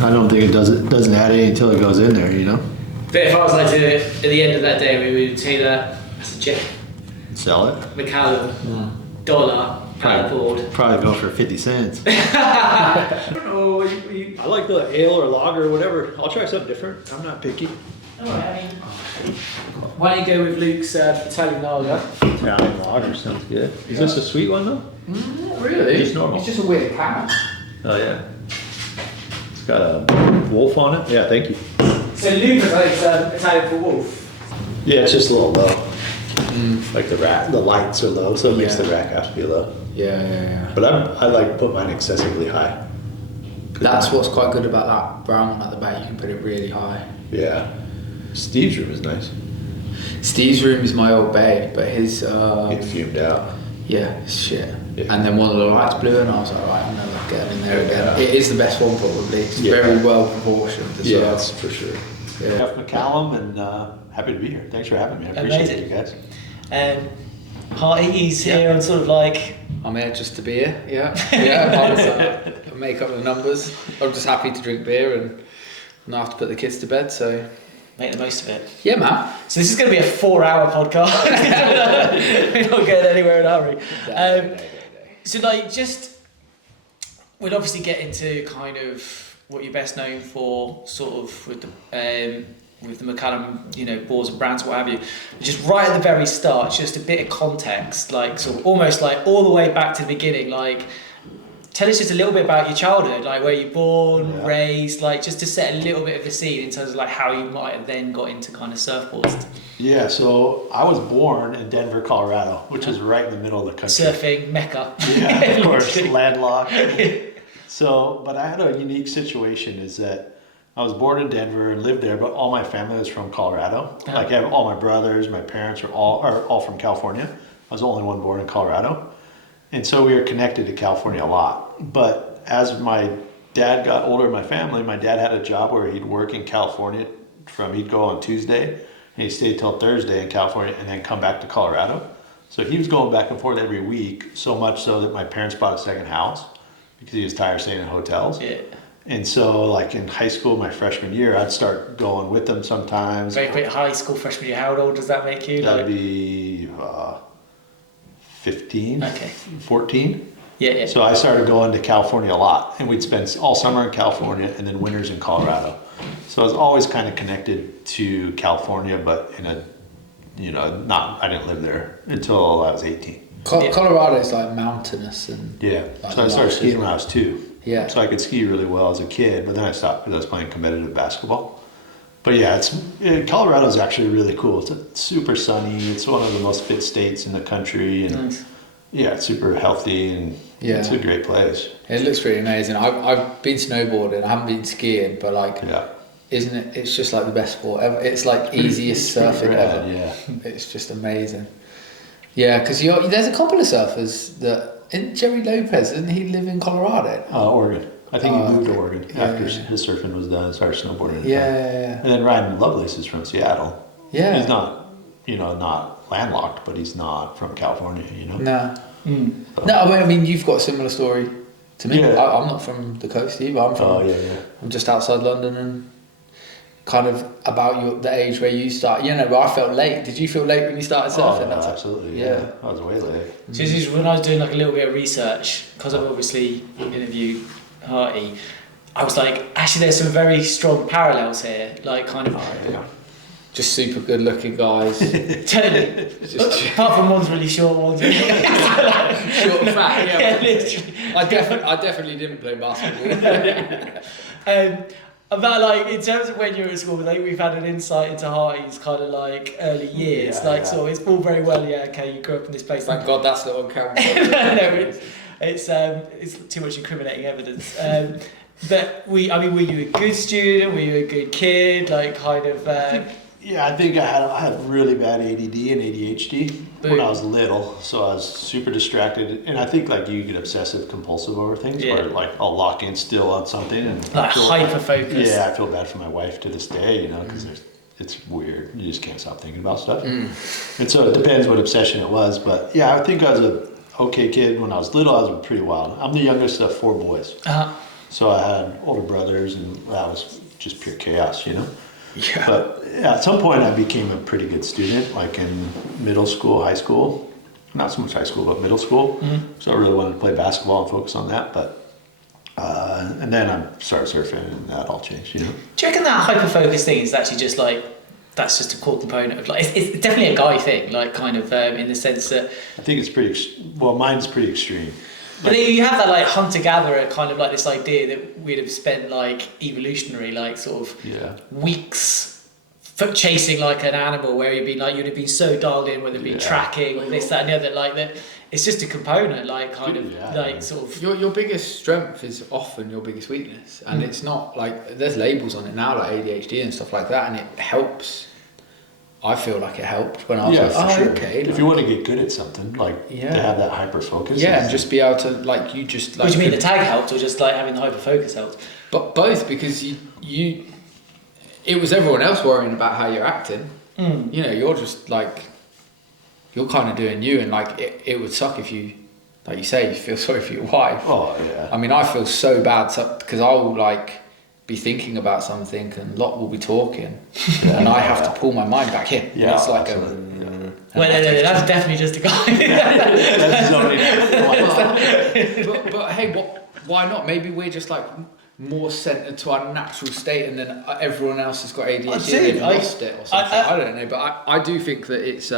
I don't think it doesn't add any until it goes in there, you know? But if I was like to, at the end of that day, we would take that as a Jeff Sell it? McCallum dollar paddleboard. Probably go for 50 cents. I don't know. I like the ale or lager or whatever. I'll try something different. I'm not picky. Why don't you go with Luke's Italian lager? Italian lager sounds good. Is this a sweet one though? Not really. Just normal. It's just a weird cap. Oh yeah. It's got a wolf on it. Yeah, thank you. So Luke is like Italian for wolf. Yeah, it's just a little low. Like the lights are low, so it makes the rack have to be low. Yeah. But I like to put mine excessively high. That's what's quite good about that brown one at the back. You can put it really high. Yeah. Steve's room is nice. Steve's room is my old babe, but his Get fumed out. yeah, shit. Yeah. And then one of the lights blew, and I was like, right, I'm never getting in there again. Yeah. It is the best one probably. It's Yeah. very well proportioned as well. that's for sure. Yeah. Jeff McCallum, and happy to be here. Thanks for having me. I appreciate it, you guys. Harty's here and sort of like... I'm here just to be here, yeah. I make up the numbers. I'm just happy to drink beer and not have to put the kids to bed, so... Make the most of it. Yeah, man. So this is going to be a 4-hour podcast. We're not getting anywhere in a hurry. So like we'll obviously get into kind of what you're best known for, sort of with the McCallum, you know, boards and brands, what have you. Just right at the very start, just a bit of context, like sort of almost like all the way back to the beginning, like tell us just a little bit about your childhood, like where you're born, raised, like just to set a little bit of the scene in terms of like how you might have then got into kind of surfboards. Yeah, so I was born in Denver, Colorado, which is right in the middle of the country. Surfing Mecca. Yeah, of course, landlocked. So, but I had a unique situation is that I was born in Denver and lived there, but all my family was from Colorado. Like I have all my brothers, my parents are all from California. I was the only one born in Colorado. And so we were connected to California a lot. But as my dad got older in my family, my dad had a job where he'd work in California he'd go on Tuesday and he'd stay till Thursday in California and then come back to Colorado. So he was going back and forth every week, so much so that my parents bought a second house because he was tired of staying in hotels. Yeah. And so like in high school, my freshman year, I'd start going with them sometimes. Very quick, high school, freshman year, how old does that make you? That'd be 15, Okay. 14. Yeah. So I started going to California a lot, and we'd spend all summer in California and then winters in Colorado. So I was always kind of connected to California, but in a, I didn't live there until I was 18. Colorado is like mountainous and like So I started skiing when I was 2. Yeah. So I could ski really well as a kid, but then I stopped because I was playing competitive basketball. But yeah, Colorado is actually really cool. It's super sunny. It's one of the most fit states in the country, and Nice. yeah, it's super healthy, and it's a great place. It looks pretty amazing. I've been snowboarding. I haven't been skiing, but like, isn't it? It's just like the best sport ever. It's like easiest surfing ever. Yeah, it's just amazing. Yeah, because there's a couple of surfers that. In Jerry Lopez, didn't he live in Colorado? Oregon. I think he moved to Oregon after his surfing was done and started snowboarding. Yeah. And then Ryan Lovelace is from Seattle. Yeah. He's not, not landlocked, but he's not from California, No. No, I mean, you've got a similar story to me. Yeah. I'm not from the coast either. I'm just outside London and kind of about the age where you start. I felt late. Did you feel late when you started surfing? Oh, no, absolutely. Yeah. I was way late. So this is when I was doing like a little bit of research, because I've obviously interviewed Harty, I was like, actually there's some very strong parallels here, like kind of just super good looking guys. Totally. Apart from one's really short, one's really short and fat. Yeah, literally. I definitely didn't play basketball. About like in terms of when you were at school, like we've had an insight into Harty's kind of like early years, so it's all very well. Yeah, okay, you grew up in this place. Thank God that's not on camera. No, it's too much incriminating evidence. But were you a good student? Were you a good kid? Like kind of. Yeah, I think I had really bad ADD and ADHD when I was little, so I was super distracted, and I think like you get obsessive compulsive over things, where like I'll lock in still on something and like hyperfocus. Yeah, I feel bad for my wife to this day, because it's weird. You just can't stop thinking about stuff, and so it depends what obsession it was. But yeah, I think I was a okay kid when I was little. I was pretty wild. I'm the youngest of 4 boys. So I had older brothers, and that was just pure chaos, you know. Yeah. But yeah, at some point I became a pretty good student, like in middle school, high school. Not so much high school, but middle school. So I really wanted to play basketball and focus on that. But and then I started surfing, and that all changed, you know. Do you reckon that hyper-focus thing is actually just like, that's just a core component of like, it's definitely a guy thing, like kind of in the sense that... I think it's pretty, well, mine's pretty extreme. But then you have that like hunter-gatherer kind of like this idea that we'd have spent like evolutionary like sort of weeks chasing like an animal, where you'd have been so dialed in, whether it be tracking or this, that and the other, like that. It's just a component, like kind of like sort of... Your biggest strength is often your biggest weakness, and it's not like, there's labels on it now like ADHD and stuff like that, and it helps. I feel like it helped when I was okay. If you want to get good at something, like to have that hyper focus. Yeah, and just be able to like, you just like... What do you mean, the tag helped, or just like having the hyper focus helped? But both, because you it was everyone else worrying about how you're acting. You know, you're just like, you're kind of doing you, and like it would suck if you, like you say, you feel sorry for your wife. Oh yeah. I mean, I feel so bad because I'll like be thinking about something, and Lot will be talking, and I have to pull my mind back in. Yeah, it's like well, no, that's definitely just a guy. but hey, why not? Maybe we're just like more centered to our natural state, and then everyone else has got ADHD and they've lost it or something. I don't know, but I do think that it's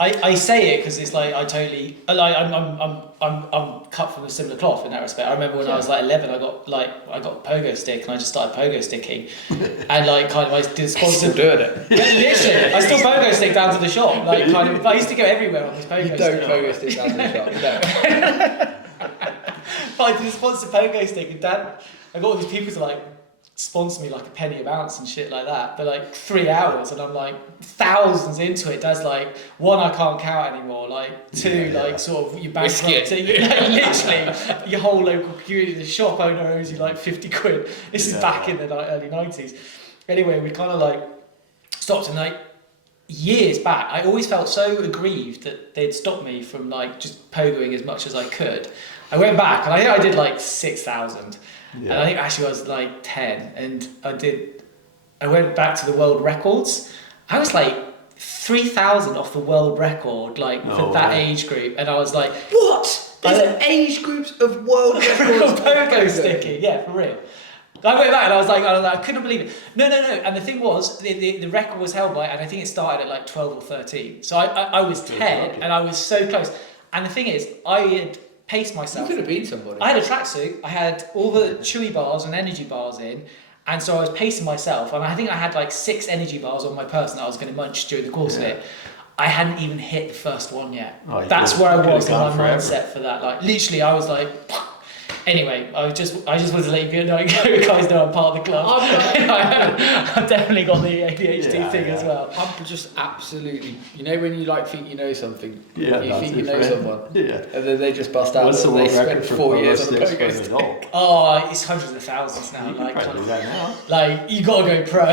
I say it because it's like I totally like I'm cut from a similar cloth in that respect. I remember when I was like 11, I got a pogo stick, and I just started pogo sticking, and like kind of I did sponsor doing it. Literally, I still pogo stick down to the shop. Like kind of, I used to go everywhere on this pogo stick. You don't pogo stick down to the shop. No. But I did sponsor pogo stick, and Dad, I got all these people to like sponsor me like a penny a ounce and shit like that, but like 3 hours, and I'm like thousands into it. That's like, one, I can't count anymore, like two, like sort of you bank like literally your whole local community, the shop owner owes you like 50 quid. This is back in the like early 90s. Anyway, we kind of like stopped, and like years back I always felt so aggrieved that they'd stopped me from like just pogoing as much as I could. I went back, and I think I did like 6,000. And I think actually I was like 10, and I went back to the world records. I was like 3,000 off the world record, like for that age group, and I was like, what? There's age groups of world records pogo sticking, yeah, for real. I went back, and I was like, I couldn't believe it. No. And the thing was, the record was held by, and I think it started at like 12 or 13. So I was 10, and I was so close. And the thing is, I had paced myself. You could have been somebody. I had a tracksuit, I had all the chewy bars and energy bars in, and so I was pacing myself, and I think I had like 6 energy bars on my person that I was going to munch during the course of it. I hadn't even hit the first one yet. That's where I was in my mindset for that. Like literally, I was like. Anyway, I just wanted to let you guys know I'm part of the club. I've definitely got the ADHD thing as well. I'm just absolutely, you know, when you like think you know something, you think you know friend. someone, and then they just bust out. What's the world record for 4 years on a sticks pogo for an adult? Oh, it's hundreds of thousands now. You can probably do that now. Like you gotta go pro.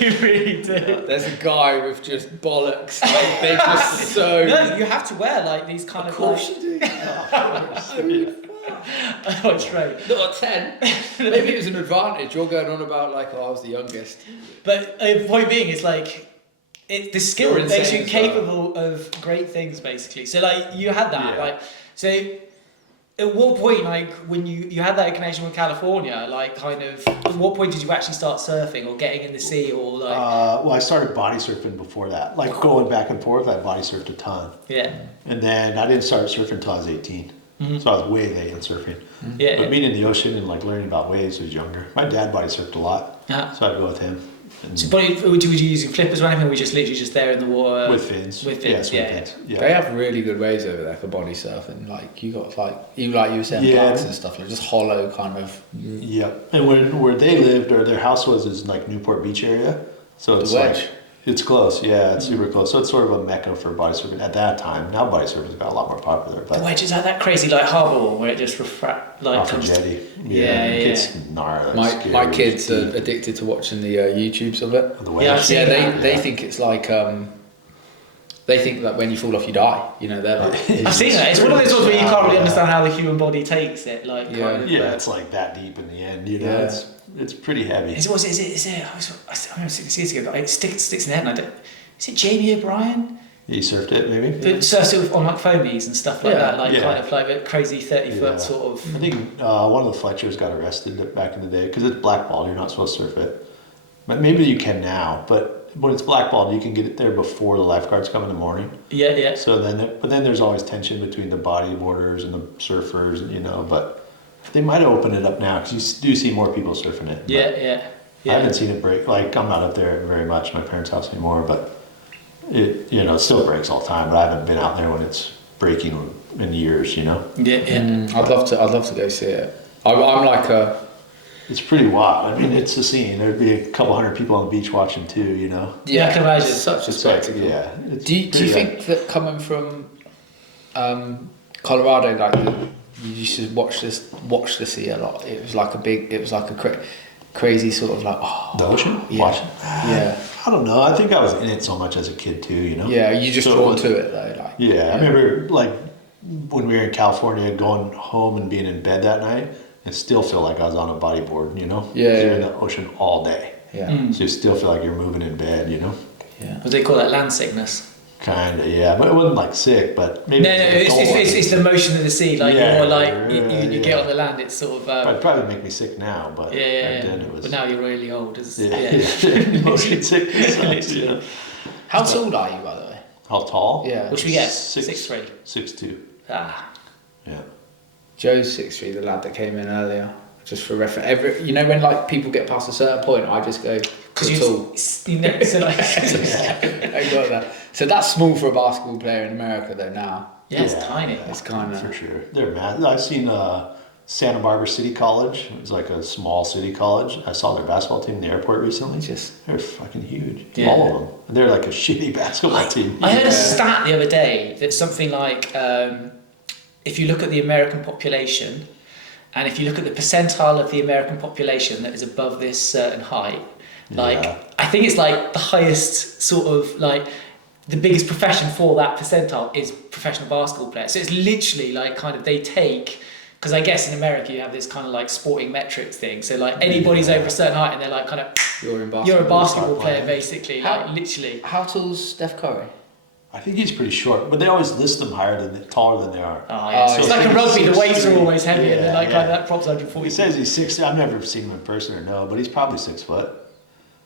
You really do. There's a guy with just bollocks. Like, they're just so. No, you have to wear like these kind of. Of course like, you do. Oh, it's right. Not 10. Maybe it was an advantage. You're going on about like, I was the youngest. But the point being is like, the skill makes you capable of great things, basically. So like, you had that, like, so at what point, like, when you had that connection with California, like, kind of, at what point did you actually start surfing or getting in the sea or like? Well, I started body surfing before that, like going back and forth. I body surfed a ton. Yeah. And then I didn't start surfing until I was 18. So I was way late in surfing. Yeah. But being in the ocean and like learning about waves was younger. My dad body surfed a lot, so I'd go with him. So, would you using flippers or anything? Or were you just literally just there in the water with fins? With fins, fins. They have really good waves over there for body surfing. Like you got like you were saying plants and stuff, like just hollow kind of. Yeah, and where they lived or their house was is like Newport Beach area, so it's like. It's close, yeah, it's super close. So it's sort of a mecca for body surfing at that time. Now body surfing's got a lot more popular. But the wedge is that crazy like harbour one where it just like off a jetty. It's gnarly. My kids are addicted to watching the YouTubes of it. The wedge. They think it's like they think that when you fall off, you die. You know, they're like. I've seen that. It's one of those ones where you can't really understand how the human body takes it. Like, kind of, it's like that deep in the end. You know, it's pretty heavy. Is it? I remember 6 years ago, but it sticks in the head. And I don't. Is it Jamie O'Brien? You surfed it, maybe? But surfs it on like foamies and stuff like that, like Yeah. kind of like a crazy 30-foot sort of. I think one of the Fletchers got arrested back in the day because it's blackballed. You're not supposed to surf it, but maybe you can now. But when it's blackballed, you can get it there before the lifeguards come in the morning. Yeah. So but then there's always tension between the bodyboarders and the surfers, you know. But they might open it up now because you do see more people surfing it. Yeah. I haven't seen it break. Like, I'm not up there very much at my parents' house anymore, but it still breaks all the time. But I haven't been out there when it's breaking in years, you know. Yeah. I'd love to go see it. I'm like a. It's pretty wild. I mean, it's a scene. There'd be a couple hundred people on the beach watching too, you know. Yeah, I can imagine. It's such a It's like, spectacle. it's Do you pretty, think that coming from Colorado, like you used to watch the sea a lot? It was like a crazy sort of like the ocean? Yeah. Watching? Yeah. I don't know. I think I was in it so much as a kid too, you know. Yeah, you just So drawn to it though, like. Yeah, I remember like when we were in California, going home and being in bed that night, and still feel like I was on a bodyboard, you know. Yeah, 'Cause you're yeah. in the ocean all day. Yeah. So you still feel like you're moving in bed, you know. Yeah. What do they call that? Land sickness. Kind of, yeah. But it wasn't like sick, but maybe. No, it's the motion of the sea. Like you're like you get yeah. on the land. It's sort of. It'd probably make me sick now, but back then it was. But now you're really old. Motion sickness sucks, you know. How tall are you, by the way? How tall? Yeah. Which we get 6'3". 6'3". 6'2". Ah. Yeah. Joe's 6'3", the lad that came in earlier. Just for reference, when like people get past a certain point, I just go Because you're tall. so like. I got that. So that's small for a basketball player in America, though. Now, It's tiny. it's kind For of. sure. They're mad. I've seen Santa Barbara City College. It was like a small city college. I saw their basketball team in the airport recently. They're fucking huge. Yeah. All of them. They're like a shitty basketball team. I heard a stat the other day that's something like if you look at the American population and if you look at the percentile of the American population that is above this certain height, like I think it's like the highest sort of like the biggest profession for that percentile is professional basketball player. So it's literally like kind of they take, because I guess in America you have this kind of like sporting metrics thing. So like anybody's over a certain height and they're like kind of You're a basketball player basically, like literally. How tall's Steph Curry? I think he's pretty short, but they always list them taller than they are. Oh, yeah. Oh, It's so like a he's rugby, the weights are 6'3". always heavy, and then like Yeah, that props 140. He says he's 6. I've never seen him in person or no, but he's probably 6 foot.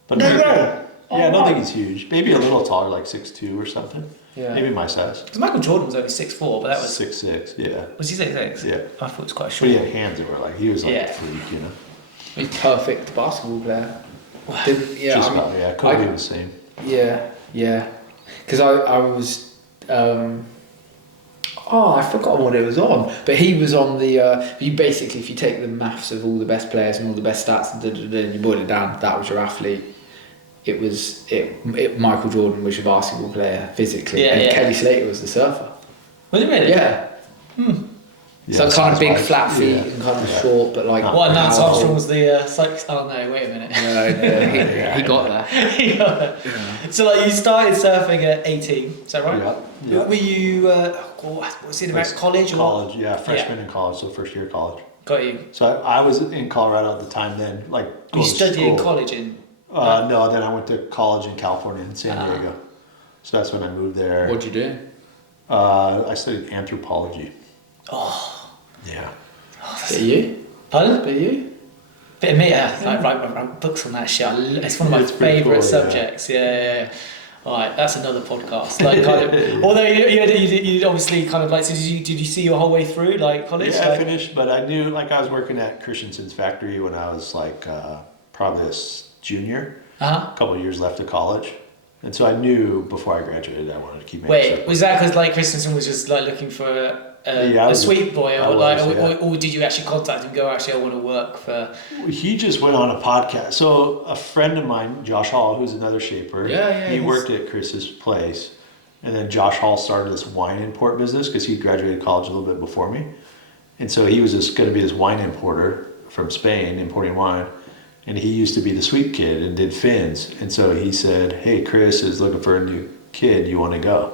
But No, yeah, no. I don't think he's huge. Maybe a little taller, like 6'2" or something. Yeah. Maybe my size. Because Michael Jordan was only 6'4", but that was 6'6". Yeah. was he 6'6"? Yeah. I thought it was quite But short. he had hands that were like he was like Yeah. a freak, you know. He's perfect basketball player. Just about, yeah. Kobe was the same. Yeah. Because I was. I forgot what it was on, but he was on the. You basically, if you take the maths of all the best players and all the best stats, and you boil it down, that was your athlete. It was Michael Jordan was your basketball player physically, and Kelly Slater was the surfer. Was it really? Yeah. So kind of big, flat feet and kind of short, but like. What, Lance powerful. Armstrong was the oh no, wait a minute. No, he got there. So like you started surfing at 18, is that right? Yeah. Were you was it about college or College, yeah, freshman in college, so first year of college. Got you. So I was in Colorado at the time then, like. You going to studied in school. college in No, then I went to college in California in San Diego. So that's when I moved there. What'd you do? I studied anthropology. Oh. Yeah. Bit of you? Pardon? Bit of you? Bit of me, yeah. I write books on that shit. It's one of my It's pretty favourite cool, subjects. Yeah. Alright, that's another podcast. Like kind of. Although you obviously kind of like. So did you see your whole way through like college? Yeah, like, I finished, but I knew like I was working at Christensen's factory when I was like probably a junior. Uh-huh. A couple of years left of college, and so I knew before I graduated I wanted to keep making Wait, stuff. was that because like Christensen was just like looking for a sweet boy, or or did you actually contact him and go, actually I want to work for? He just went on a podcast. So a friend of mine, Josh Hall, who's another shaper, he worked at Chris's place, and then Josh Hall started this wine import business because he graduated college a little bit before me, and so he was just going to be this wine importer from Spain, importing wine. And he used to be the sweep kid and did fins. And so he said, hey, Chris is looking for a new kid. You want to go?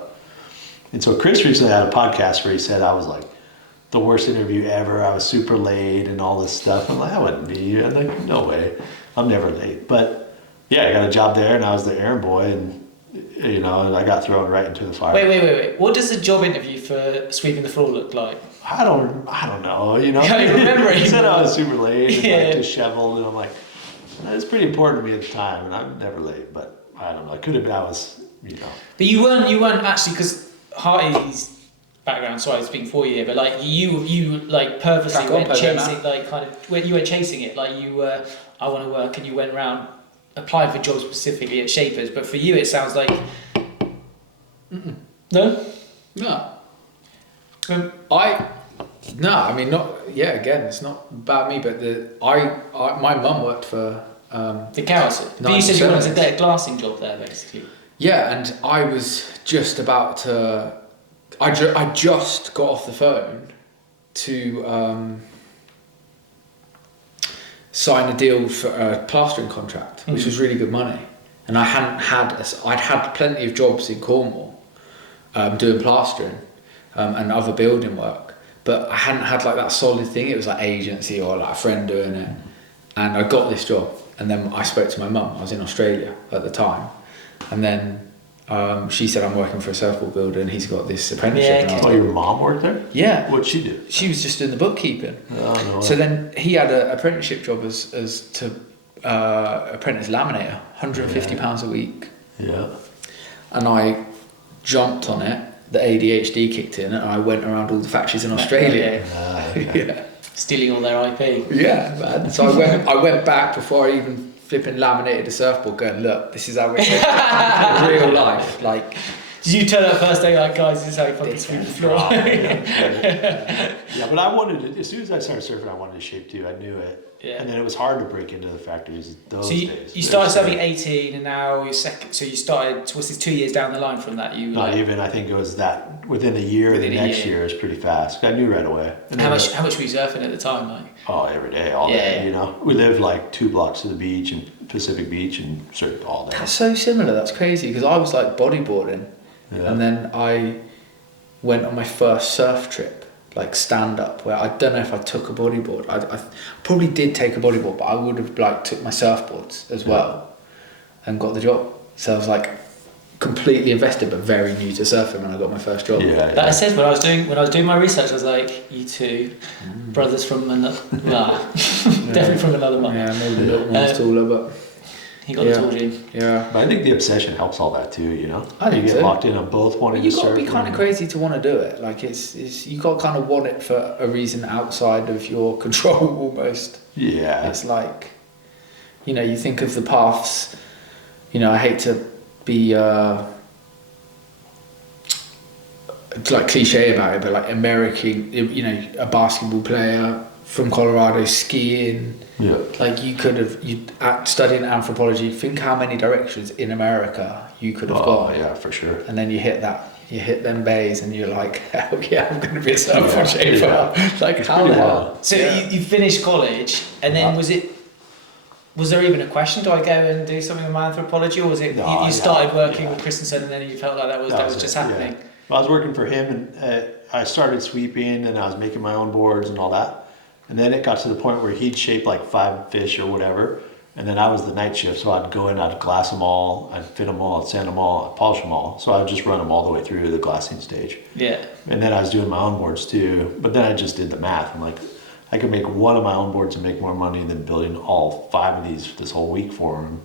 And so Chris recently had a podcast where he said I was like the worst interview ever. I was super late and all this stuff. I'm like, I wouldn't be. I'm like, no way. I'm never late. But yeah, I got a job there and I was the errand boy and, you know, and I got thrown right into the fire. Wait. What does a job interview for sweeping the floor look like? I don't know, you know. I can't remember He said anymore. I was super late and Yeah. like disheveled and I'm like, it's pretty important to me at the time and I'm never late, but I don't know. It could have been I was, you know. But you weren't actually, because Harty's background, sorry, speaking for you here, but like you like purposely Crack on, went Pogo, chasing, man. like kind of, when you went chasing it, like you were, I want to work, and you went around applying for jobs specifically at Shapers, but for you it sounds like, no? No. Um, I mean, not, yeah, again, it's not about me, but my mum worked for, the cows. But you said you wanted a glassing job there, basically. yeah, and I was just about to, I just got off the phone to sign a deal for a plastering contract, which was really good money. And I'd had plenty of jobs in Cornwall doing plastering and other building work, but I hadn't had like that solid thing. It was like agency or like a friend doing it. And I got this job, and then I spoke to my mum. I was in Australia at the time, and then she said, I'm working for a surfboard builder and he's got this apprenticeship. Yeah, And I was Oh, like, your mom worked there? yeah. What'd she do? She was just doing the bookkeeping. Oh, no. So then he had an apprenticeship job as to apprentice laminator, £150 a week. Yeah. And I jumped on it. The ADHD kicked in, and I went around all the factories in Australia. Okay. Yeah, Stealing all their IP. yeah, man. So I went back before I even flipping laminated a surfboard, going, look, this is how we real life. Like, Did you turn up first day like, guys, this is how you fucking sweep the floor? Yeah, but I wanted to, as soon as I started surfing, I wanted to shape too. I knew it. Yeah. And then it was hard to break into the factories those So you days. started surfing 18 and now you're second, so you started, what's this, 2 years down the line from that? You Not like, even, I think it was that within a year, Within the a next year. year is pretty fast. I knew right away. And how then much were you surfing at the time? Like, Oh, every day, all Yeah, day, yeah. you know. We lived like 2 blocks to the beach and Pacific Beach and surfed all day. that's so similar. That's crazy, because I was like bodyboarding, Yeah. and then I went on my first surf trip, like stand up, where I don't know if I took a bodyboard. I probably did take a bodyboard, but I would have like took my surfboards as well and got the job. So I was like completely invested, but very new to surfing when I got my first job. Yeah, that I said when I was doing my research, I was like, you two brothers from another, definitely from another mum. Yeah, maybe a little more taller, but He got the tall gene. yeah. But I think the obsession helps all that too, you know? I think you get so. locked in on both wanting You to got to surf. be kind of and- crazy to want to do it. Like it's you got to kind of want it for a reason outside of your control almost. Yeah. It's like, you know, you think of the paths. You know, I hate to be like cliche about it, but like American, you know, a basketball player from Colorado skiing. Yeah. Like you could have studying anthropology. Think how many directions in America you could have Oh, gone. yeah, for sure. And then you hit them bays and you're like, hell yeah, I'm going to be a surfboard Yeah, shaper. yeah. Like, It's how pretty the hell? wild. So you finished college, and then was there even a question? Do I go and do something with my anthropology, or was it No, you started working yeah. with Christensen, and then you felt like that was just it, happening? yeah. Well, I was working for him, and I started sweeping, and I was making my own boards and all that. And then it got to the point where he'd shape like 5 fish or whatever, and then I was the night shift, so I'd go in, I'd glass them all, I'd fit them all, I'd sand them all, I'd polish them all. So I would just run them all the way through the glassing stage. Yeah. And then I was doing my own boards too, but then I just did the math. I'm like, I could make one of my own boards and make more money than building all 5 of these this whole week for him.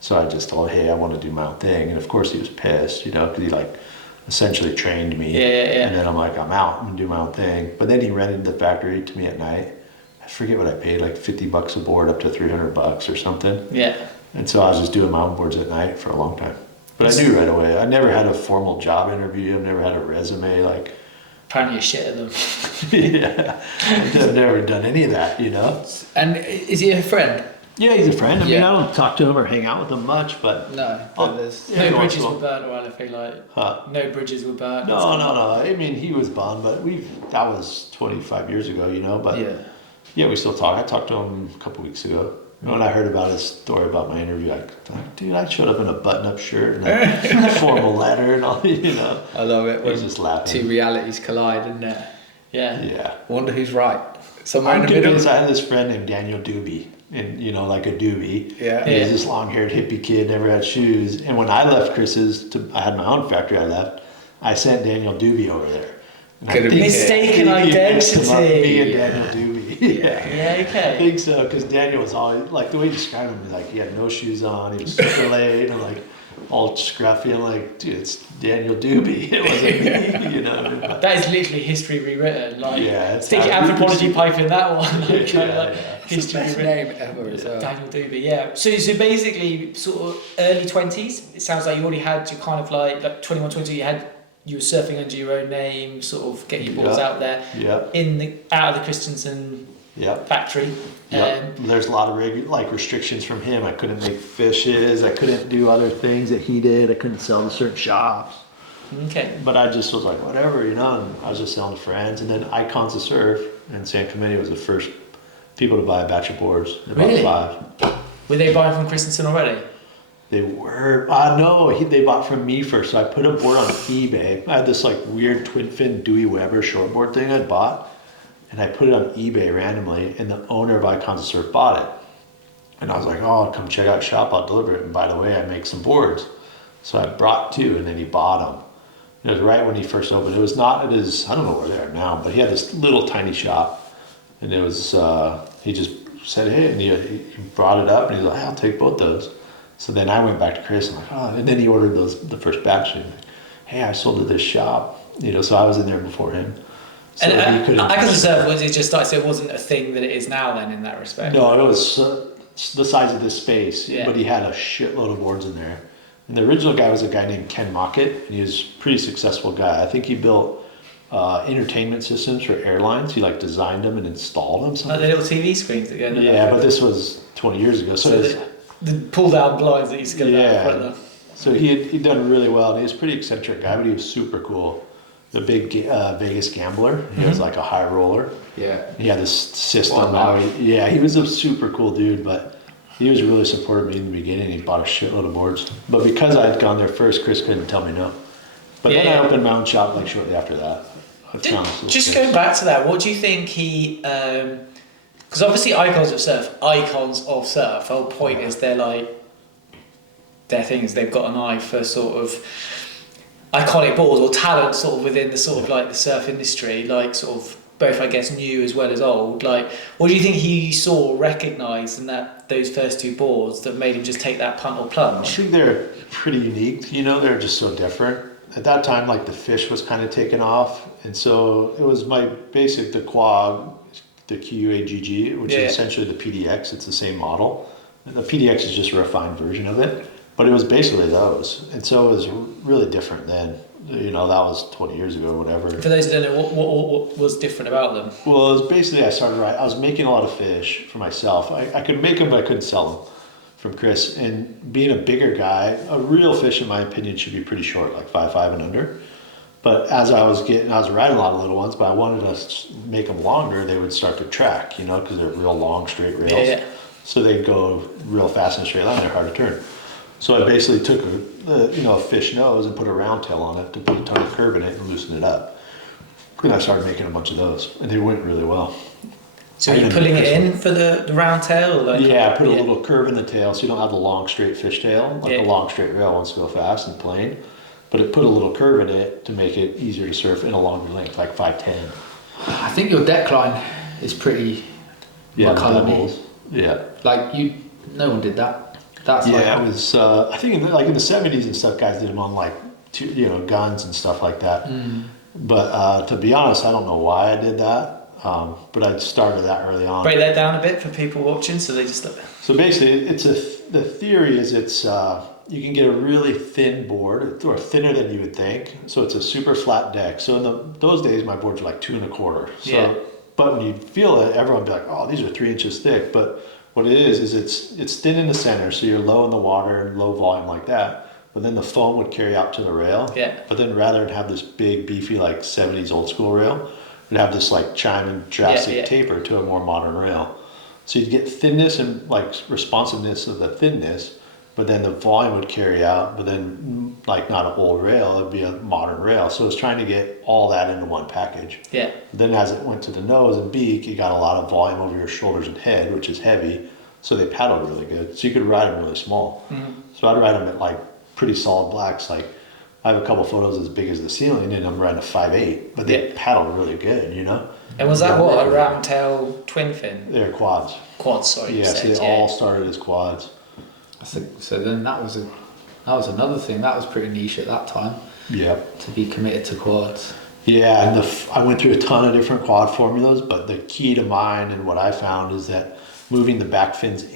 So I just told him, hey, I want to do my own thing. And of course he was pissed, you know, because he like essentially trained me. Yeah. And then I'm like, I'm out and do my own thing. But then he rented the factory to me at night. I forget what I paid, like $50 a board up to $300 or something. Yeah. And so I was just doing my own boards at night for a long time. But I knew right away. I never had a formal job interview. I've never had a resume. Like, Apparently you're shit at them. yeah, I've never done any of that, you know. And is he a friend? Yeah, he's a friend. I mean, Yeah. I don't talk to him or hang out with him much, but No. Oh, But there's, yeah. No no, bridges so- were burnt, or I feel like huh? no bridges were burnt. No. I mean, he was bummed, but that was 25 years ago, you know. But yeah. yeah, we still talk. I talked to him a couple weeks ago. When I heard about his story about my interview, dude, I showed up in a button-up shirt and a formal letter and all, you know. I love it. He was just laughing. Two realities collide, isn't it? Yeah. Yeah. Wonder who's right. Somewhere I'm in the middle. convinced. I had this friend named Daniel Doobie, and you know, like a doobie. Yeah. He was this long-haired hippie kid, never had shoes. And when I left Chris's, I had my own factory. I left. I sent Daniel Doobie over there. Could have been Mistaken identity. Me and Daniel Doobie. Yeah, I okay. think so, because Daniel was always like the way he described him. Like he had no shoes on. He was super late and like all scruffy. I'm like, dude, it's Daniel Doobie. It wasn't me, you know. But, That is literally history rewritten. Like, yeah, it's stick your anthropology pipe in that one. Like, Yeah. history Best rewritten. name ever as well. Daniel Doobie, yeah. So basically, sort of early 20s. It sounds like you already had your kind of like 21, 22. You were surfing under your own name, sort of getting your boards out there. Yeah. Out of the Christensen Yep. factory. Yep. There's a lot of restrictions from him. I couldn't make fishes. I couldn't do other things that he did. I couldn't sell to certain shops. Okay. But I just was like, whatever, you know. And I was just selling to friends. And then Icons of Surf and San Clemente was the first people to buy a batch of boards. Really? About 5. Were they buying from Christensen already? They were. No, they bought from me first. So I put a board on eBay. I had this like weird twin fin Dewey Weber shortboard thing I'd bought. And I put it on eBay randomly, and the owner of Icons of Surf bought it. And I was like, oh, come check out shop, I'll deliver it. And by the way, I make some boards. So I brought 2, and then he bought them. It was right when he first opened. It was not at his, I don't know where they are now, but he had this little tiny shop. And it was, he just said, hey, and he brought it up, and he was like, I'll take both those. So then I went back to Chris, and I'm like, oh, and then he ordered the first batch. And hey, I sold to this shop. You know, so I was in there before him. So And Icons of Surf, was it just started, so it wasn't a thing that it is now then in that respect? No, it was the size of this space, Yeah. but he had a shitload of boards in there. And the original guy was a guy named Ken Mockett, and he was a pretty successful guy. I think he built entertainment systems for airlines. He like designed them and installed them. Like the little TV screens that go in the Yeah, but this was 20 years ago. So the pull down blinds that used to go down in front of them. So he'd done really well. And he was a pretty eccentric guy, but he was super cool. The big Vegas gambler. He was like a high roller. Yeah. He had this system. Wow. He was a super cool dude, but he was really supportive of me in the beginning. He bought a shitload of boards. But because I had gone there first, Chris couldn't tell me no. But then I opened my own shop like shortly after that. Just going back to that, what do you think he... Because obviously Icons of Surf, the whole point is they're like... Their thing is they've got an eye for sort of iconic boards or talent sort of within the sort of like the surf industry, like sort of both I guess new as well as old. Like, what do you think he saw, recognised in those first 2 boards that made him just take that punt or I plunge? think they're pretty unique. You know, they're just so different. At that time, like the fish was kind of taken off, and so it was the quag, the QAGG, which is essentially the PDX. It's the same model. And the PDX is just a refined version of it. But it was basically those. And so it was really different then. You know, that was 20 years ago or whatever. For those who don't know, what was different about them? Well, it was basically I was making a lot of fish for myself. I could make them, but I couldn't sell them from Chris. And being a bigger guy, a real fish, in my opinion, should be pretty short, like 5'5" and under. But as I was riding a lot of little ones, but I wanted to make them longer, they would start to track, you know, because they're real long, straight rails. Yeah. So they'd go real fast in a straight line, they're hard to turn. So I basically took a fish nose and put a round tail on it to put a ton of curve in it and loosen it up. And I started making a bunch of those, and they went really well. So are you pulling it in for the round tail? Or like I put a little curve in the tail so you don't have the long straight fish tail. Like a long straight rail wants to go fast and plain. But it put a little curve in it to make it easier to surf in a longer length, like 5'10". I think your deck line is pretty McCallum-y. Yeah. Like no one did that. That's it was. I think in the 70s and stuff, guys did them on like guns and stuff like that. But to be honest, I don't know why I did that. But I started that early on. Break that down a bit for people watching, so they just. So basically, the theory is you can get a really thin board, or thinner than you would think. So it's a super flat deck. So in those days, my boards were like 2 1/4. So, but when you feel it, everyone would be like, "Oh, these are 3 inches thick." But what it is it's thin in the center, so you're low in the water and low volume like that. But then the foam would carry out to the rail. Yeah. But then rather than have this big, beefy, like 70s old school rail, it'd have this like chime and drastic taper to a more modern rail. So you'd get thinness and like responsiveness of the thinness, but then the volume would carry out, but then like not an old rail, it'd be a modern rail. So it's trying to get all that into one package. Yeah. Then as it went to the nose and beak, you got a lot of volume over your shoulders and head, which is heavy. So they paddled really good. So you could ride them really small. So I'd ride them at like pretty solid blacks. Like I have a couple photos as big as the ceiling and I'm riding a 5.8, but they paddled really good, you know? And was that what, a ram tail twin fin? They're quads. Quads, sorry. Yeah, so they all started as quads. So then that was another thing. That was pretty niche at that time. Yep. To be committed to quads. Yeah, and I went through a ton of different quad formulas, but the key to mine and what I found is that moving the back fins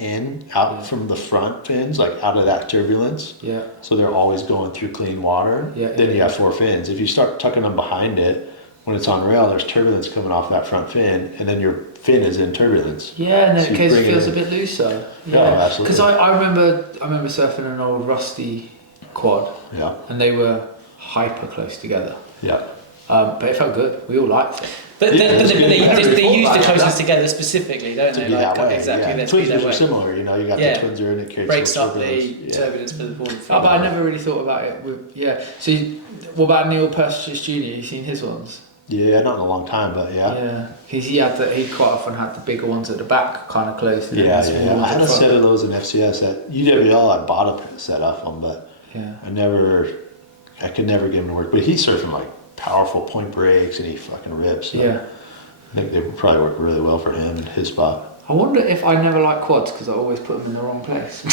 out from the front fins, like out of that turbulence. Yeah. So they're always going through clean water. Yeah. Then you have 4 fins. If you start tucking them behind it, when it's on rail, there's turbulence coming off that front fin, and then your fin is in turbulence. Yeah, and then So it you bring feels it a bit looser. Yeah, absolutely. Because I remember surfing an old rusty quad, Yeah. and they were hyper close together. Yeah. But it felt good. We all liked it. But Yeah, they good. use the Yeah. closest together specifically, don't To they? be that way. Exactly. Yeah. Let's be Twins that are way. similar, you know. You got Yeah. the twins are in it, creates Breaks some up the turbulence. turbulence for the board. But I never really thought about it. So what about Neil Purchase Jr.? You seen his ones? Yeah, not in a long time, but yeah. Yeah. He quite often had the bigger ones at the back, kind of close. And then Yeah, the small yeah. ones I had at a front. set of those in FCS at UWL. I bought a set of them, but Yeah. I could never get him to work. But he's surfing like powerful point breaks and he fucking rips. So Yeah. I think they would probably work really well for him and his spot. I wonder if I never liked quads because I always put them in the wrong place.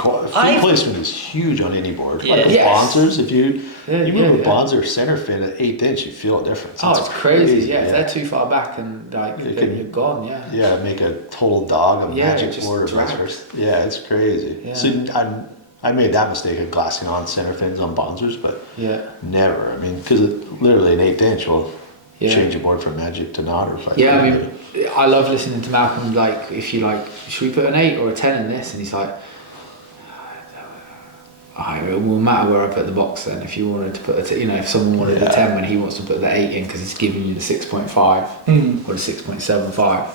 Fin placement is huge on any board. Yeah. Like with Yes. Bonzers, if you move a yeah. Bonzer center fin at 1/8 inch, you feel a difference. Oh, it's crazy. Yeah, if they're too far back and like It then can- you're gone. Yeah. Yeah, make a total dog, a Yeah, it magic just board or drags. vice versa. Yeah, it's crazy. Yeah. So I made that mistake of glassing on center fins on Bonzers, but Yeah. never. I mean, because literally an 1/8 inch will Yeah. change your board from magic to not or vice Yeah, I versa. mean, I love listening to Malcolm. Like, if you like, should we put an 8 or a 10 in this? And he's like, it won't matter where I put the box. Then, if you wanted to put if someone wanted a 10 when he wants to put the 8 in because he's giving you the 6.5 or the 6.75,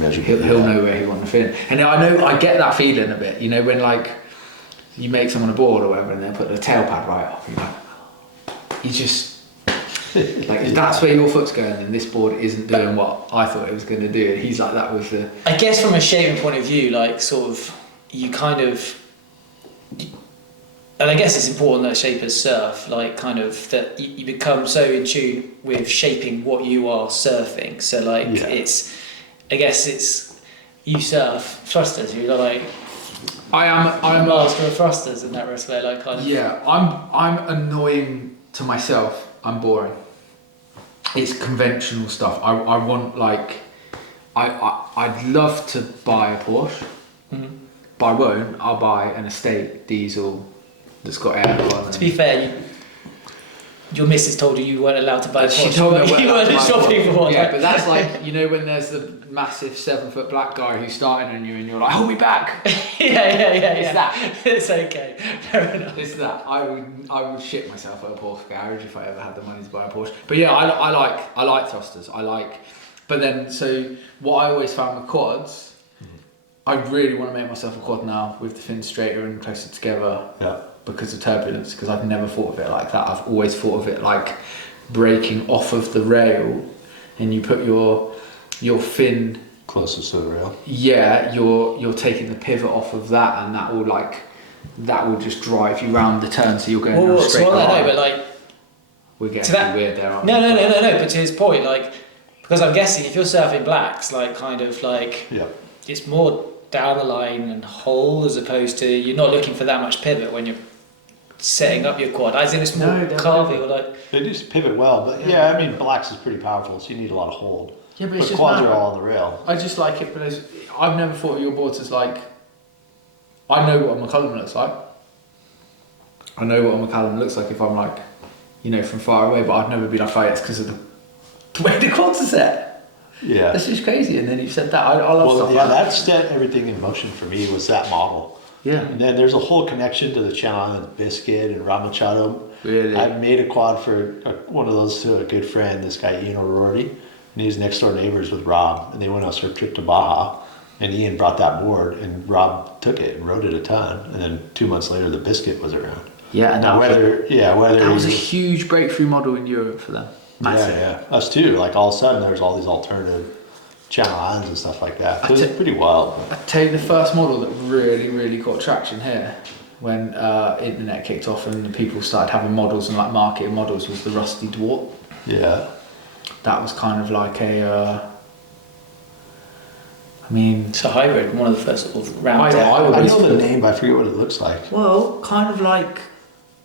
Measure he'll know where he wants to fit. And I get that feeling a bit. You know, when like you make someone a board or whatever, and they put the tail pad right up, you're like, you just. Like if that's where your foot's going and this board isn't doing what I thought it was going to do, and he's like that with the... I guess from a shaping point of view, like sort of, you kind of, and I guess it's important that shapers surf, like kind of that you become so in tune with shaping what you are surfing. So like I guess it's, you surf thrusters, you're like, I'm a master of thrusters in that respect, like kind of. Yeah, I'm annoying to myself. I'm boring. It's conventional stuff. I want like I'd love to buy a Porsche, but I won't. I'll buy an estate diesel that's got aircon. To be fair, your missus told you weren't allowed to buy a Porsche. She told me I wasn't you allowed to weren't buy a shopping Porsche. for one. Yeah, but that's like, when there's the massive 7-foot black guy who's starting on you and you're like, hold me back. yeah. It's that. It's okay. Fair enough. It's that. I would shit myself at a Porsche garage if I ever had the money to buy a Porsche. But yeah, I like thrusters. But then, so what I always found with quads, I really want to make myself a quad now with the fins straighter and closer together. Yeah. Because of turbulence, because I've never thought of it like that. I've always thought of it like breaking off of the rail, and you put your fin Closest to the rail. Yeah, you're taking the pivot off of that, and that will just drive you round the turn, so you're going down a straight so line. but like, We're getting that, weird there, aren't we? No. But to his point, like, because I'm guessing if you're surfing blacks, like, kind of like, it's more down the line and whole as opposed to you're not looking for that much pivot when you're setting up your quad. As in it's more carving or like. They do pivot well, but yeah, I mean blacks is pretty powerful, so you need a lot of hold. Yeah, but it's just quads mad. are all on the rail. I just like it, but I've never thought of your boards as like. I know what a McCallum looks like. I know what a McCallum looks like if I'm like, from far away, but I'd never be like, it's because of the way the quads are set. Yeah. That's just crazy. And then you said that. I love stuff like that set everything in motion for me was that model. Yeah. And then there's a whole connection to the Channel Islands Biscuit and Ramachado. Really? I made a quad for one of those to a good friend, this guy Ian O'Rourke, and he was next door neighbors with Rob, and they went on a surf trip to Baja. And Ian brought that board, and Rob took it and rode it a ton. And then 2 months later, the Biscuit was around. Yeah, and Now, whether that was a huge breakthrough model in Europe for them. Massive. Yeah, us too. Like all of a sudden, there's all these alternative Channel Islands and stuff like that. So it was pretty wild. I tell you, the first model that really got traction here when internet kicked off and the people started having models and like marketing models was the Rusty Dwart. Yeah. That was kind of like a. I mean, it's a hybrid. One of the first sort of round. I know the name, but I forget what it looks like. Well, kind of like.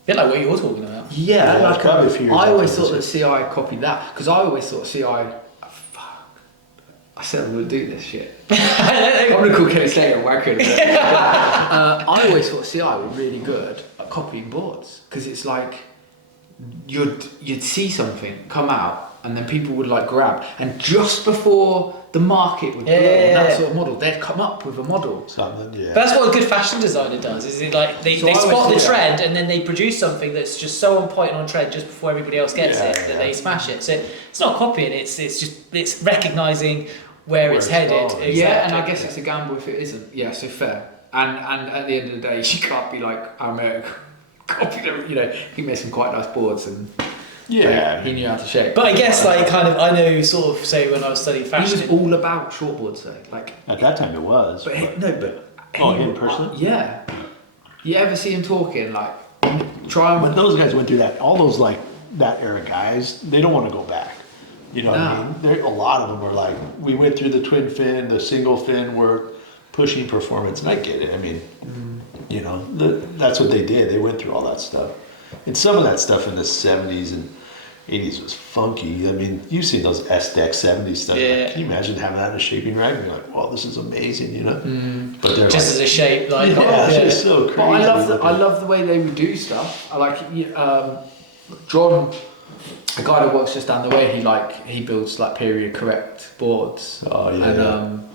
Yeah, like what you're talking about. Yeah, like probably a few years I always after thought that CI copied that because I always thought CI. I said I'm gonna do this shit. I'm gonna call Kenny Slater wacker. I always thought CI were really good at copying boards because it's like you'd see something come out and then people would like grab, and just before the market would blow on that sort of model, they'd come up with a model. Something, yeah. But that's what a good fashion designer does. Is it like they spot the trend and then they produce something that's just so on point and on trend just before everybody else gets it that they smash it. So it's not copying. It's recognizing where it's headed. Exactly. Yeah, and I guess it's a gamble if it isn't. Yeah, so fair. And at the end of the day, you can't be like America copied them. You know, he made some quite nice boards and. Yeah, he knew how to shape. But I guess like kind of I know sort of say when I was studying fashion, he was all about shortboards though. Like at that time it was. But in person. Yeah. You ever see him talking like try and when those guys went through that, all those like that era guys, they don't want to go back. You know what I mean? There a lot of them were like, we went through the twin fin, the single fin, we're pushing performance, and I get it. I mean, you know, that's what they did. They went through all that stuff, and some of that stuff in the '70s and '80s was funky. I mean, you've seen those S-Deck '70s stuff. Yeah. Like, can you imagine having that in a shaping rack? And you're like, wow, this is amazing, you know? But they're just like, as a shape, like it's so crazy. But I love the way they would do stuff. I like John, a guy that works just down the way. He builds like period correct boards. Oh yeah. And,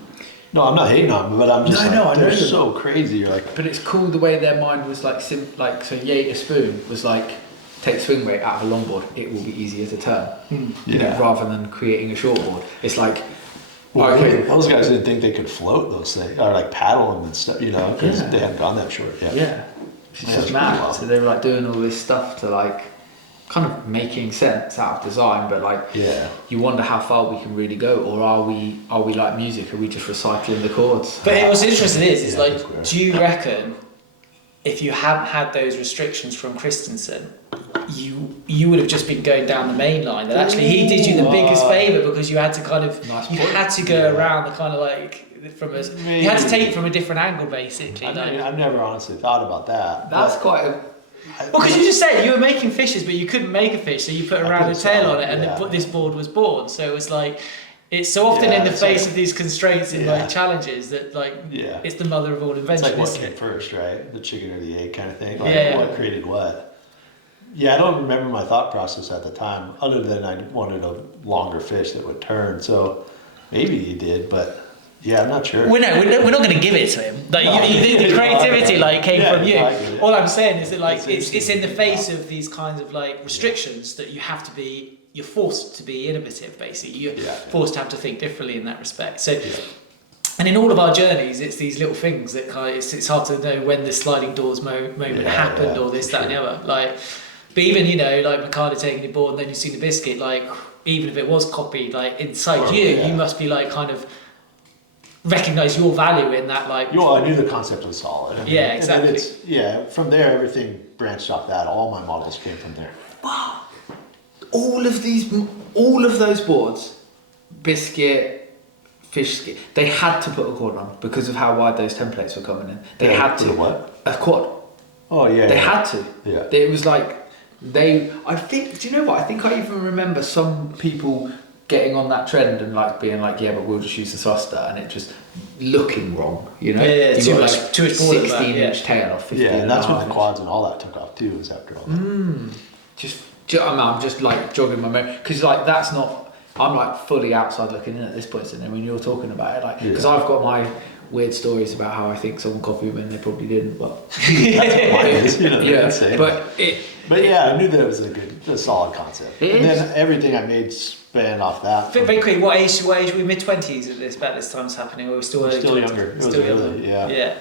no, I'm not hating on them, but I'm just I know they're them. so crazy. You're like, but it's cool the way their mind was like so Yater Spoon was like. Take swing weight out of a longboard, it will be easier to turn. You know, rather than creating a shortboard. It's like, those guys didn't think they could float those things or like paddle them and stuff, you know, because they hadn't gone that short yet. Yeah, it's just mad. So they were like doing all this stuff to like, kind of making sense out of design, but like, you wonder how far we can really go, or are we like music? Are we just recycling the chords? But what's interesting is like, do you reckon if you hadn't had those restrictions from Christensen, you would have just been going down the main line? That actually he did you the biggest favour because you had to kind of had to go around the kind of like you had to take it from a different angle basically. I've never honestly thought about that. That's quite a. Well, because you just said you were making fishes, but you couldn't make a fish, so you put a rounded tail on it, and this board was born. So it was like. It's so often in the face of these constraints and like challenges that like it's the mother of all invention. It's like what came first, right? The chicken or the egg kind of thing. Like what created what? Yeah, I don't remember my thought process at the time, other than I wanted a longer fish that would turn. So maybe he did, but yeah, I'm not sure. We're not going to give it to him. Like the creativity like came from you. All I'm saying is that like it's in the face of these kinds of like restrictions that you have to be. You're forced to be innovative, basically. You're forced to have to think differently in that respect. So, and in all of our journeys, it's these little things that kind of, it's hard to know when the sliding doors moment happened or this, that, and the other. Like, but even like Ricardo taking the board and then you've seen the Biscuit. Like, even if it was copied, like inside you must be like kind of recognize your value in that. Like, I knew the concept was solid. I mean, exactly. From there, everything branched off that. All my models came from there. Wow. All of those boards, Biscuit, Fish Skit, they had to put a quad on because of how wide those templates were coming in. They had to. What? A quad. Oh yeah. They had to. Yeah. It was like I think. Do you know what? I think I even remember some people getting on that trend and like being like, yeah, but we'll just use the thruster, and it just looking wrong. You know. Yeah. You Too got much. like Too much board 16-inch tail or 15. Yeah, and that's when the quads and all that took off too. Was after all that. I'm just like jogging my memory because like I'm like fully outside looking in at this point, and when you're talking about it, like because I've got weird stories about how I think someone copied me and they probably didn't, but That's what mine is, you know, yeah, that's it. But yeah, I knew that it was a solid concept. It and is. then everything I made span off that. Very quick, what age were we? Mid-20s at about this time it's happening, or we're still early Still 20s? younger. It was Still younger. early, yeah. Yeah.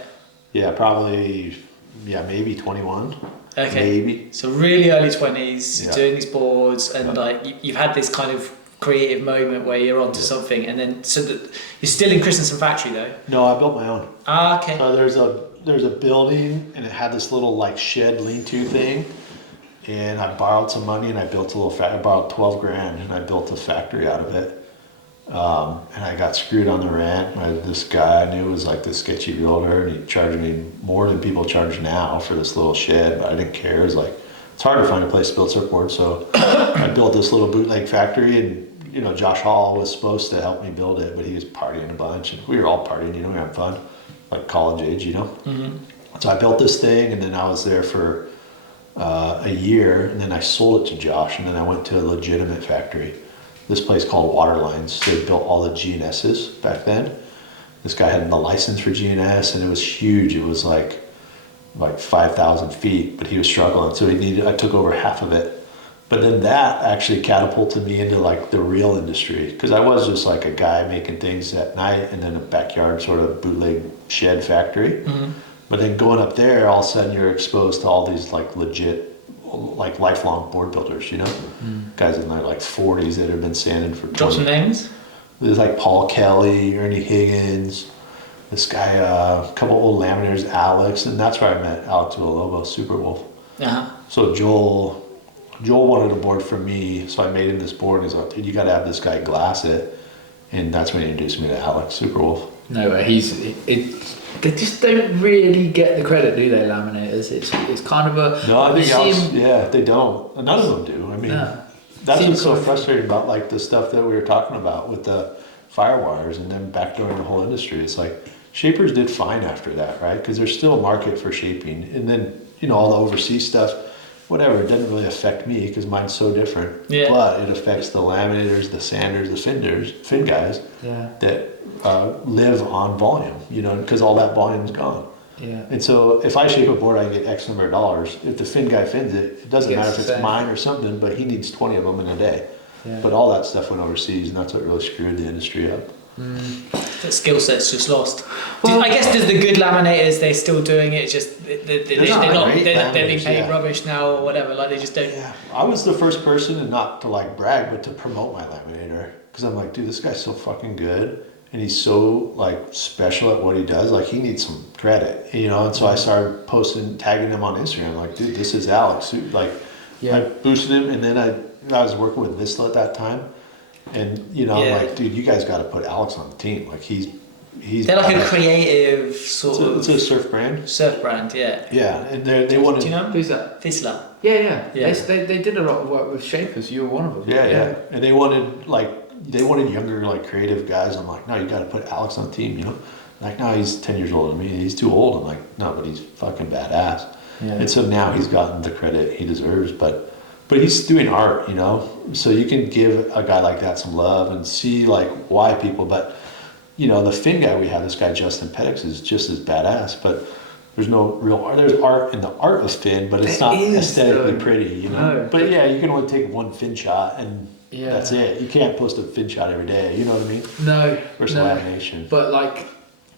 Yeah, probably, maybe 21. Okay. Maybe. So really early 20s, Yeah. doing these boards, and Yeah. like you've had this kind of creative moment where you're onto something, and then so that you're still in Christensen factory though. No, I built my own. Ah, okay. So there's a building, and it had this little like shed lean-to thing, and I borrowed some money and I built a little I borrowed 12 grand and I built a factory out of it. And I got screwed on the rent. This guy I knew was like this sketchy builder, and he charged me more than people charge now for this little shed, but I didn't care. It was like, it's hard to find a place to build surfboards, so I built this little bootleg factory, and you know, Josh Hall was supposed to help me build it, but he was partying a bunch, and we were all partying, you know, we were having fun, like college age, you know. Mm-hmm. So I built this thing, and then I was there for a year, and then I sold it to Josh, and then I went to a legitimate factory. This place called Waterlines. They built all the G&S's back then. This guy had the license for G&S, and it was huge. It was like 5,000 feet, but he was struggling, so I took over half of it. But then that actually catapulted me into like the real industry, because I was just like a guy making things at night and then a backyard sort of bootleg shed factory. Mm-hmm. But then going up there, all of a sudden you're exposed to all these like legit, like lifelong board builders, you know, guys in their like 40s that have been sanding for 20. Drop some names. There's like Paul Kelly, Ernie Higgins, this guy, a couple old laminators, Alex, and that's where I met Alex Villalobos, Super Wolf. Uh-huh. So Joel wanted a board from me, so I made him this board, and he's like, dude, you gotta have this guy glass it. And that's when he introduced me to Alex, Super Wolf. No, but they just don't really get the credit, do they, laminators? It's kind of a... No, I think you see Alex, 'em- yeah, they don't. None of them do. I mean, No. that's Seems what's so like- frustrating about like the stuff that we were talking about with the fire wires and then backdooring the whole industry. It's like, shapers did fine after that, right? Because there's still a market for shaping. And then, you know, all the overseas stuff, whatever, it doesn't really affect me because mine's so different. Yeah. But it affects the laminators, the sanders, the fin guys Yeah, that live on volume, you know, because all that volume's gone. yeah. And so if I shape a board, I can get X number of dollars. If the fin guy fins it, it doesn't Gets matter if the it's same. mine or something, but he needs 20 of them in a day. Yeah. But all that stuff went overseas, and that's what really screwed the industry up. That skill set's just lost. Well- I guess there's the good laminators, they're still doing it, it's just they're not great they're being laminators, paid yeah. rubbish now or whatever, like they just don't. Yeah, I was the first person, and not to like brag, but to promote my laminator, because I'm like, dude, this guy's so fucking good, and he's so like special at what he does. Like, he needs some credit, you know. And so I started posting, tagging him on Instagram, like, dude, this is Alex. Like, Yeah. I boosted him, and then I was working with Vistla at that time, and you know, Yeah. I'm like, dude, you guys got to put Alex on the team. Like, he's They're like a creative sort it's of a surf brand. surf brand, yeah. Yeah, and they wanted. Do you know Who's that? Vizsla? Yeah. Yeah. They did a lot of work with shapers. You were one of them. Yeah. And they wanted younger, like, creative guys. I'm like, no, you got to put Alex on the team, you know? Like, no, he's 10 years older than me. He's too old. I'm like, no, but he's fucking badass. Yeah. And so now he's gotten the credit he deserves, but he's doing art, you know? So you can give a guy like that some love and see, like, why people, but, you know, the fin guy we have, this guy Justin Pettix, is just as badass, but there's no real art. There's art in the art of fin, but it's There not is, aesthetically though. pretty, you know? No. But yeah, you can only take one fin shot, and Yeah. that's it. You can't post a fin shot every day, you know what I mean? No. Versus no. lamination. But like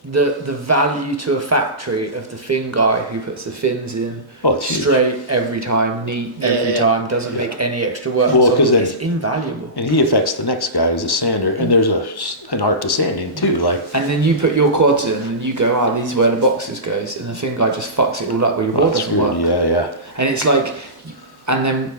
the value to a factory of the fin guy who puts the fins in Oh, it's huge. straight every time, neat every Yeah. time, doesn't make any extra work. Well, So 'cause it's invaluable. And he affects the next guy who's a sander, and there's an art to sanding too. Like, And then you put your quads in and you go, oh, these is where the boxes goes, and the fin guy just fucks it all up where your board doesn't work. yeah. And it's like, and then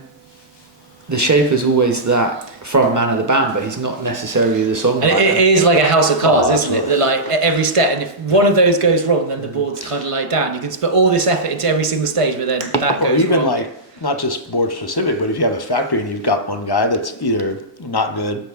the shaper's always that front man of the band, but he's not necessarily the songwriter. And it is like a house of cards, Oh, isn't it? That like at every step, and if one of those goes wrong, then the board's kind of like down. You can put all this effort into every single stage, but then that Or goes even wrong. like, not just board specific, but if you have a factory and you've got one guy that's either not good,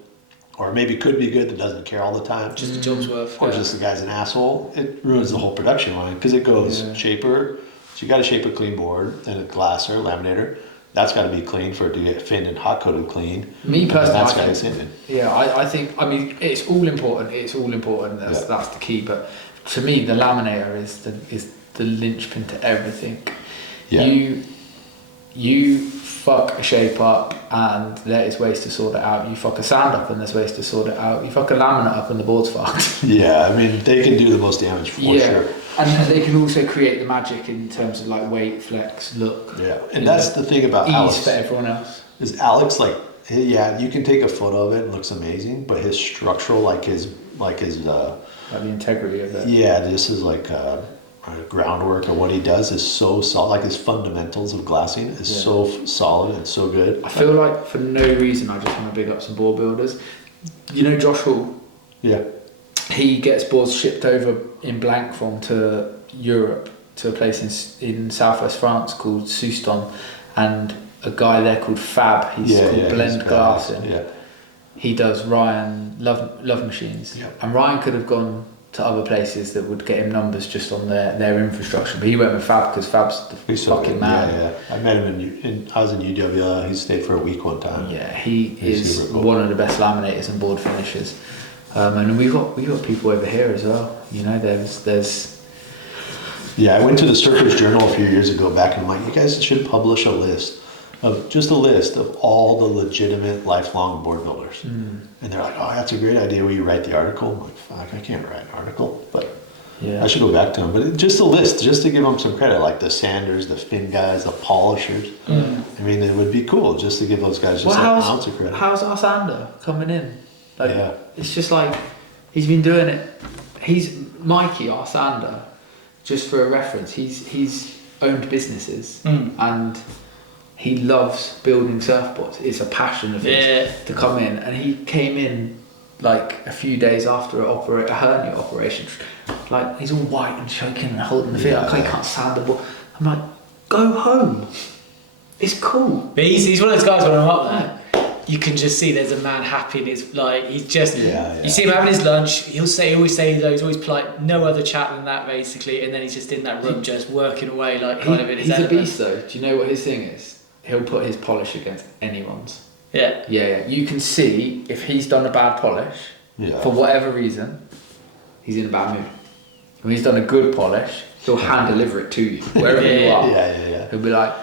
or maybe could be good that doesn't care all the time, just a job's worth. or yeah. just the guy's an asshole, it ruins the whole production line, because it goes Yeah. shaper, so you got to shape a clean board, then a glasser, laminator. That's got to be clean for it to get finned and hot coated clean. Me And personally, that's I got to think- get sanded. Yeah, I think, I mean, it's all important. That's Yeah. that's the key. But to me, the laminator is the linchpin to everything. Yeah. You fuck a shape up and there's ways to sort it out. You fuck a sand up and there's ways to sort it out. You fuck a laminate up and the board's fucked. Yeah, I mean, they can do the most damage for sure. And they can also create the magic in terms of like weight, flex, look. Yeah, and that's the thing about Alex. Ease for everyone else. Is Alex like, yeah, you can take a photo of it, it looks amazing, but his structural, like his Like the integrity of it. yeah, this is like groundwork, or what he does is so solid. Like his fundamentals of glassing is so solid and so good. I feel like for no reason I just want to big up some board builders. You know Josh Hall? Yeah. He gets boards shipped over in blank form to Europe, to a place in southwest France called Souston, and a guy there called Fab. He's called Blend Glassing. Yeah. He does Ryan Love Machines, and Ryan could have gone to other places that would get him numbers just on their infrastructure, but he went with Fab because Fab's the fucking man. Yeah. I met him I was in UWL. He stayed for a week one time. Yeah, he is one of the best laminators and board finishers. And we've got people over here as well. You know, there's. Yeah, I went to the Surfer's Journal a few years ago back, and I'm like, you guys should publish a list of all the legitimate lifelong board builders. And they're like, oh, that's a great idea. Will you write the article? I'm like, fuck, I can't write an article, but I should go back to them. But just a list, just to give them some credit, like the sanders, the fin guys, the polishers. I mean, it would be cool just to give those guys just an ounce of credit. How's our sander coming in? Like, it's just like, he's been doing it. He's Mikey, our sander, just for a reference, he's owned businesses and he loves building surfboards. It's a passion of his to come in, and he came in like a few days after a hernia operation. Like, he's all white and choking and holding the feet. I can't sand the board. I'm like, go home. It's cool. But he's one of those guys when I'm up there. You can just see there's a man happy and it's like he's just you see him having his lunch, he'll always say he's always polite, no other chat than that basically, and then he's just in that room just working away like kind of in his element. He's a beast though. Do you know what his thing is? He'll put his polish against anyone's. Yeah. You can see if he's done a bad polish for whatever reason, he's in a bad mood. When he's done a good polish, he'll hand deliver it to you wherever you are. He'll be like,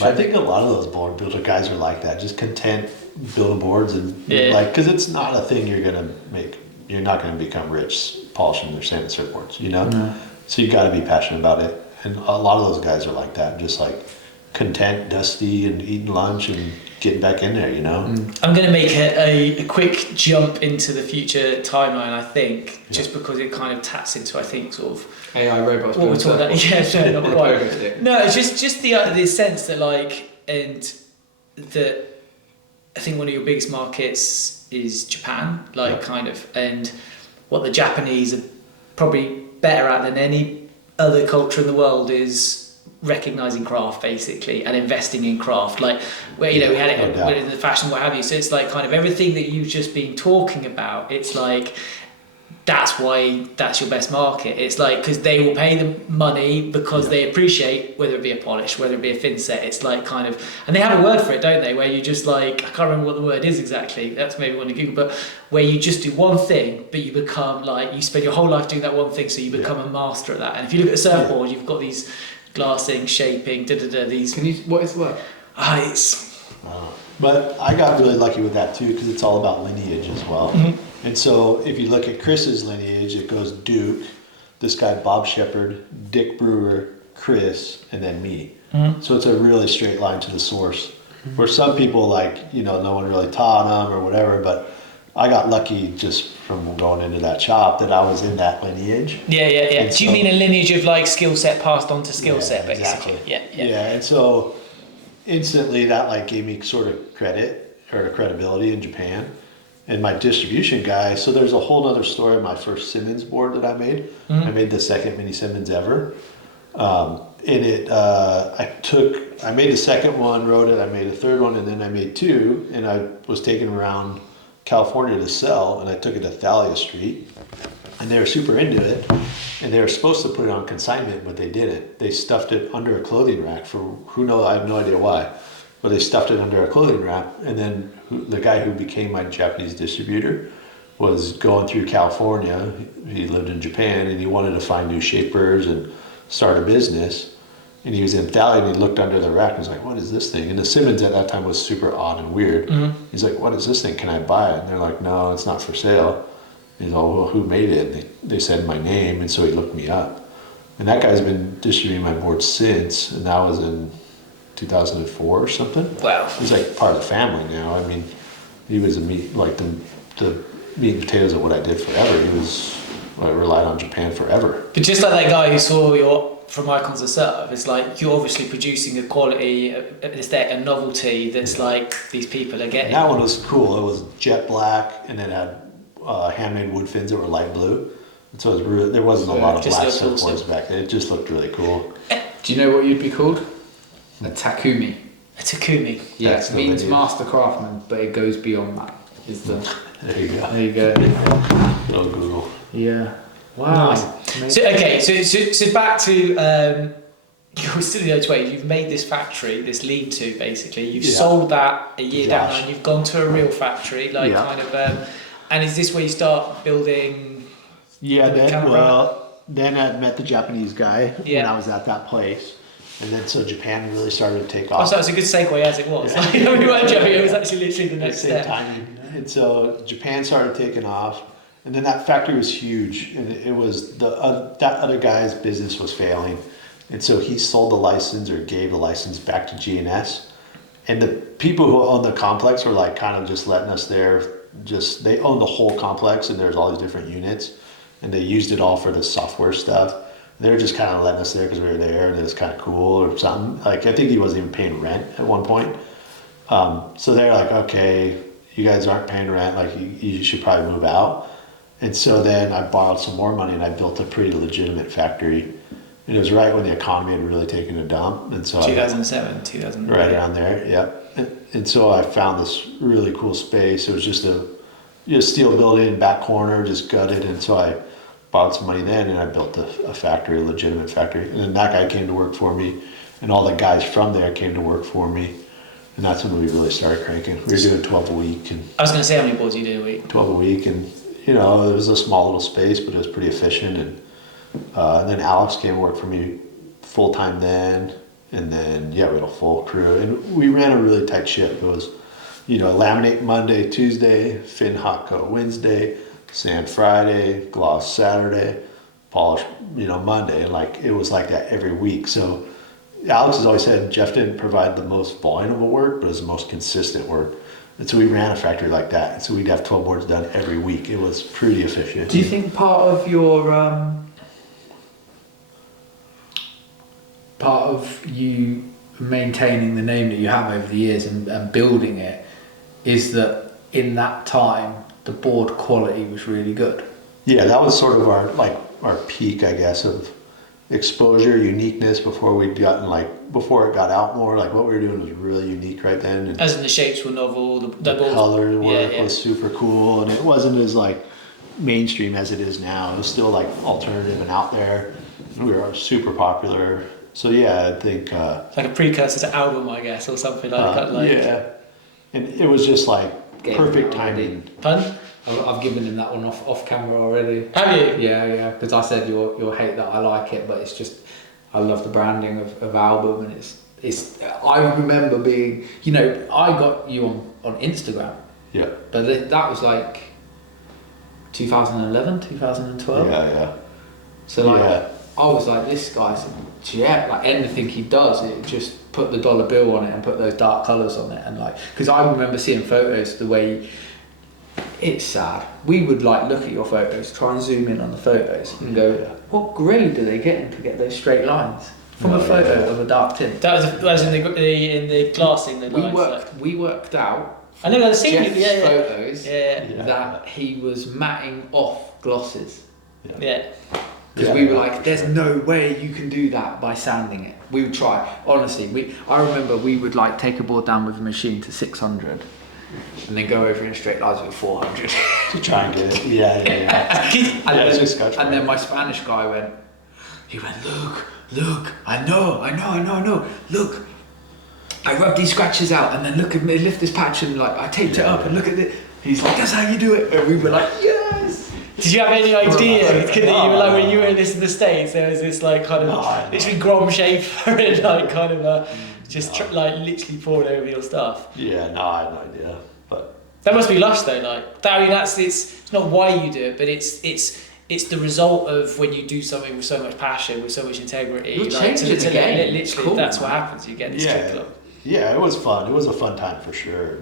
I think a lot of those board builder guys are like that, just content building boards and like, because it's not a thing you're gonna make. You're not gonna become rich polishing or sanding surfboards, you know. No. So you got to be passionate about it, and a lot of those guys are like that, just like content, dusty, and eating lunch and getting back in there, you know. I'm gonna make a quick jump into the future timeline, I think, just because it kind of taps into, I think, sort of AI robots. What we're talking about, no, not quite. No, it's just the sense that like, and that I think one of your biggest markets is Japan, like kind of, and what the Japanese are probably better at than any other culture in the world is recognizing craft basically and investing in craft, like where we had it in the fashion, what have you. So it's like kind of everything that you've just been talking about. It's like that's why that's your best market. It's like because they will pay the money because they appreciate, whether it be a polish, whether it be a fin set. It's like kind of, and they have a word for it, don't they? Where you just like, I can't remember what the word is exactly. That's maybe one to Google, but where you just do one thing, but you become like, you spend your whole life doing that one thing, so you become a master at that. And if you look at a surfboard, you've got these glassing, shaping, these. Can you? What is the word? But I got really lucky with that too, because it's all about lineage as well. And so if you look at Chris's lineage, it goes Duke, this guy Bob Shepard, Dick Brewer, Chris, and then me. So it's a really straight line to the source. Where some people like, no one really taught them or whatever, but I got lucky just from going into that shop that I was in that lineage. And do you mean a lineage of like skill set passed on to skill set basically? Exactly. And so instantly that like gave me sort of credit or credibility in Japan. And my distribution guy, so there's a whole other story of my first Simmons board that I made. I made the second mini Simmons ever. I made the second one, wrote it, I made a third one, and then I made two, and I was taking around California to sell, and I took it to Thalia Street, and they were super into it, and they were supposed to put it on consignment, but they didn't. They stuffed it under a clothing rack for who knows, I have no idea why, but they stuffed it under a clothing rack, and then the guy who became my Japanese distributor was going through California. He lived in Japan and he wanted to find new shapers and start a business. And he was in Thali and he looked under the rack and was like, what is this thing? And the Simmons at that time was super odd and weird. He's like, what is this thing? Can I buy it? And they're like, no, it's not for sale. He's like, well, who made it? And they said my name, and so he looked me up. And that guy's been distributing my board since, and that was in 2004 or something. Wow. He's like part of the family now. I mean, he was the meat and potatoes of what I did forever. I relied on Japan forever. But just like that guy who saw your from Icons of Surf, it's like you're obviously producing a quality, a novelty that's like these people are getting. And that one was cool. It was jet black, and it had handmade wood fins that were light blue. And so it was really, there wasn't a lot of black surfboards back then. It just looked really cool. Do you know what you'd be called? A Takumi. A Takumi. Yeah, it means master craftsman, but it goes beyond that. Is the There you go. there you go. No Google. Yeah. Wow. Nice. So okay, so back to your studio 20. You've made this factory, this lean-to basically. You've sold that a year down, and you've gone to a real factory, like kind of. And is this where you start building? Yeah. Then I met the Japanese guy when I was at that place. And then so Japan really started to take off. Oh, so that was a good segue as it was. Yeah. Like, we weren't joking, it was actually literally the next step. Timing. And so Japan started taking off. And then that factory was huge. And it was that other guy's business was failing. And so he sold the license or gave the license back to G&S. And the people who owned the complex were like kind of just letting us there. They owned the whole complex and there's all these different units. And they used it all for the software stuff. They were just kind of letting us there because we were there and it was kind of cool or something. Like, I think he wasn't even paying rent at one point. So they're like, okay, you guys aren't paying rent. Like, you should probably move out. And so then I borrowed some more money and I built a pretty legitimate factory. And it was right when the economy had really taken a dump. And so 2007, 2008. Right around there, yeah. And so I found this really cool space. It was just a steel building, back corner, just gutted. And so I borrowed some money then and I built a factory, a legitimate factory. And then that guy came to work for me and all the guys from there came to work for me. And that's when we really started cranking. We were doing 12 a week. And I was going to say, how many boards you do a week? 12 a week. And, it was a small little space, but it was pretty efficient. And then Alex came to work for me full time then. And then, we had a full crew. And we ran a really tight ship. It was, laminate Monday, Tuesday, fin hot coat Wednesday, sand Friday, gloss Saturday, polish, Monday. And it was like that every week. So Alex has always said Jeff didn't provide the most volume of work, but it was the most consistent work. And so we ran a factory like that. And so we'd have 12 boards done every week. It was pretty efficient. Do you think part of you maintaining the name that you have over the years and building it is that in that time the board quality was really good? Yeah, that was sort of our peak, I guess, of exposure, uniqueness before it got out more. Like what we were doing was really unique right then. And as in the shapes were novel, the color work was super cool, and it wasn't as mainstream as it is now. It was still alternative and out there. And we were super popular. So I think it's like a precursor to album, I guess, or something like that. Yeah, and it was just perfect timing. Pardon? I've given him that one off camera already. Have you? Yeah. Because I said you'll hate that I like it, but it's just I love the branding of album, and it's. I remember being, I got you on Instagram. Yeah. But that was 2011, 2012. Yeah. So I was like, this guy's anything he does, it just put the dollar bill on it and put those dark colours on it, and because I remember seeing photos the way. It's sad. We would look at your photos, try and zoom in on the photos and go, what grade do they get in to get those straight lines from a photo of a dark tint? That was in the glassing. We worked out. I know I've seen photos that he was matting off glosses. Yeah. Because we were like, there's no way you can do that by sanding it. We would try. Honestly, I remember we would take a board down with a machine to 600. And then go over in straight lines with 400 to try and get it. And then my Spanish guy went, look, I know. Look, I rubbed these scratches out, and then look at me, lift this patch, and I taped it up, and look at it. He's like, that's how you do it. And we were like, yes. Did you have any idea? Because you were like, when you were in this in the States, there was this like kind of literally Grom Schaefer and like kind of like literally pouring over your stuff. Yeah, no, I had no idea. But that must be lush though. Like I mean, it's not why you do it, but it's the result of when you do something with so much passion, with so much integrity. You're like, changing the game. Literally, cool, that's man. what happens. You get this trick club. Yeah, it was fun. It was a fun time for sure.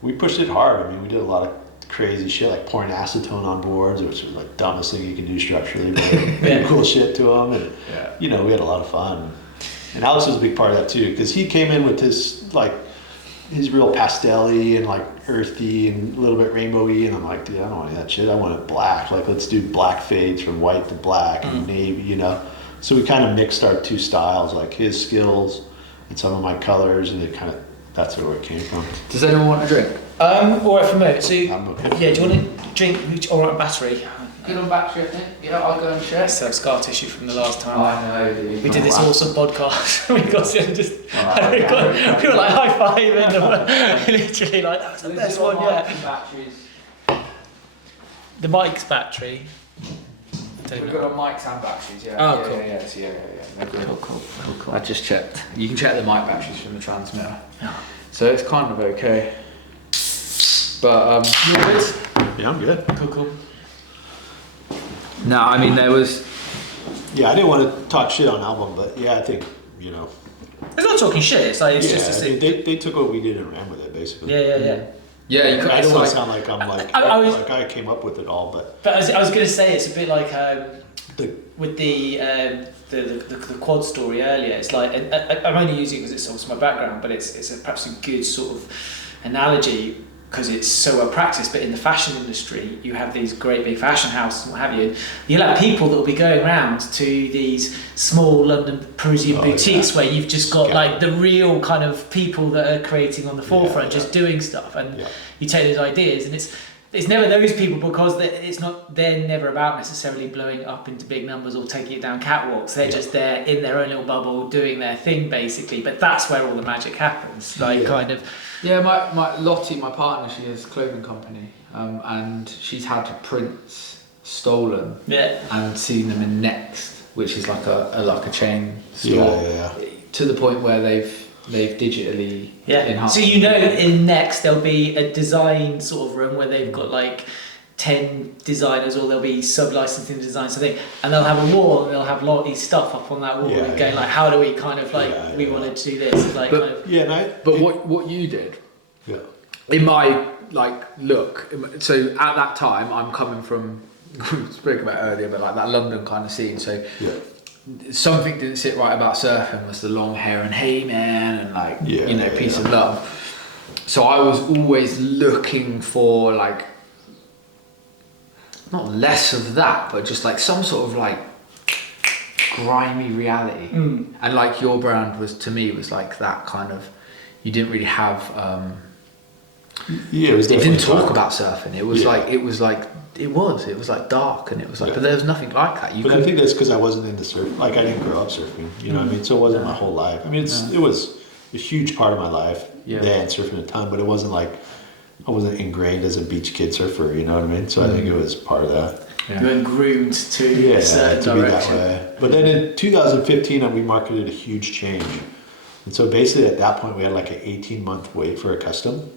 We pushed it hard. I mean, we did a lot of crazy shit, like pouring acetone on boards, which was like dumbest thing you can do structurally, but cool shit to them. And, you know, we had a lot of fun. And Alex was a big part of that too, because he came in with his, like, his real pastel-y and like earthy and a little bit rainbowy, and I'm like, dude, I don't want any of that shit. I want it black. Like, let's do black fades from white to black and navy, you know? So we kind of mixed our two styles, like his skills and some of my colors, and it kind of, that's where it came from. Does anyone want a drink? All right for me. So I'm okay. yeah, do you want to drink or a battery? Good on battery, I think. Yeah, I'll go and share. So scar tissue from the last time. I know, dude. We did this awesome podcast. We got to just, we were like high fiving them. Literally like, that was the best one yet. Batteries. The mic's battery. We've got on mics and batteries, yeah. Oh, cool. Yeah. Cool. I just checked. You can check the mic batteries from the transmitter. Yeah. So it's kind of okay. But, You're good? Yeah, I'm good. Cool. no, I mean, there was... Yeah, I didn't want to talk shit on album, but yeah, I think, you know. It's not talking shit, it's like, it's Yeah, just I mean, they took what we did and ran with it, basically. Yeah. Yeah, you I don't want like, to sound like I'm like, like I came up with it all, but But I was going to say, it's a bit like with the quad story earlier. It's like, I'm only using it because it's also my background, but it's perhaps a good sort of analogy because it's so well practiced. But in the fashion industry, you have these great big fashion houses and what have you. You'll have people that will be going around to these small London Parisian boutiques where you've just got like the real kind of people that are creating on the forefront, just doing stuff, and you take those ideas, and it's never those people because they're never about necessarily blowing it up into big numbers or taking it down catwalks. They're just there in their own little bubble doing their thing basically. But that's where all the magic happens. Kind of. Yeah, my Lottie, my partner, she has a clothing company, and she's had prints stolen and seen them in Next, which is like a chain store, to the point where they've digitally enhanced. So you know, in Next there'll be a design sort of room where they've got like 10 designers, or there'll be sub-licensing design, so and they'll have a wall and they'll have Lottie's stuff up on that wall and going like, how do we kind of like we wanted to do this, it's like but what you did Yeah. in my like look, so at that time I'm coming from we spoke about earlier, but like that London kind of scene, so something didn't sit right about surfing was the long hair and hey man and like peace and love. So I was always looking for like not less of that, but just like some sort of like grimy reality. And like your brand was, to me, was like that kind of, you didn't really have it didn't talk about surfing. It was like it was like dark, and it was like, but there was nothing like that. I think that's because I wasn't into surfing. Like, I didn't grow up surfing, you know what I mean? So it wasn't my whole life. I mean, it was a huge part of my life. Yeah, and surfing a ton, but it wasn't like I wasn't ingrained as a beach kid surfer, you know what I mean? So I think it was part of that. You weren't groomed to a certain to direction. Be that way. But then in 2015, we marketed a huge change. And so basically at that point, we had like an 18-month wait for a custom.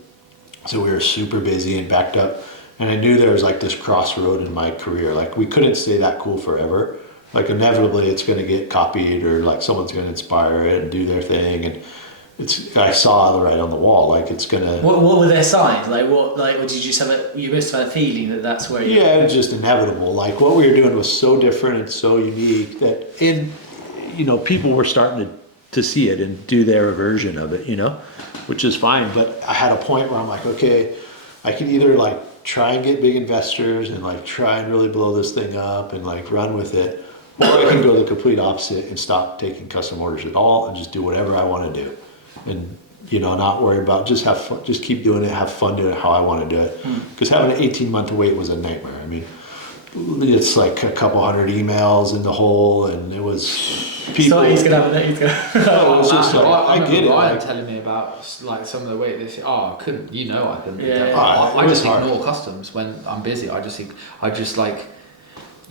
So we were super busy and backed up. And I knew there was like this crossroad in my career. Like, we couldn't stay that cool forever. Like, inevitably it's going to get copied, or like someone's going to inspire it and do their thing. And I saw the right on the wall. Like, it's going to... What were their signs? What did you just have you must have had a feeling that that's where you... Yeah, it was just inevitable. Like, what we were doing was so different and so unique that people were starting to see it and do their version of it, which is fine. But I had a point where I'm like, okay, I can either like try and get big investors and like try and really blow this thing up and like run with it, or I can go the complete opposite and stop taking custom orders at all and just do whatever I want to do, and not worry about, just have fun, just keep doing it, have fun doing it how I want to do it. Because having an 18-month wait was a nightmare. I mean, it's like a couple hundred emails in the hole, and it was people. So he's gonna have a he's gonna. Oh, it's just like, I get it. Ryan Like, telling me about like some of the weight this. Oh, I couldn't. I couldn't. Yeah. I It just was hard. ignore customs when I'm busy. I just like.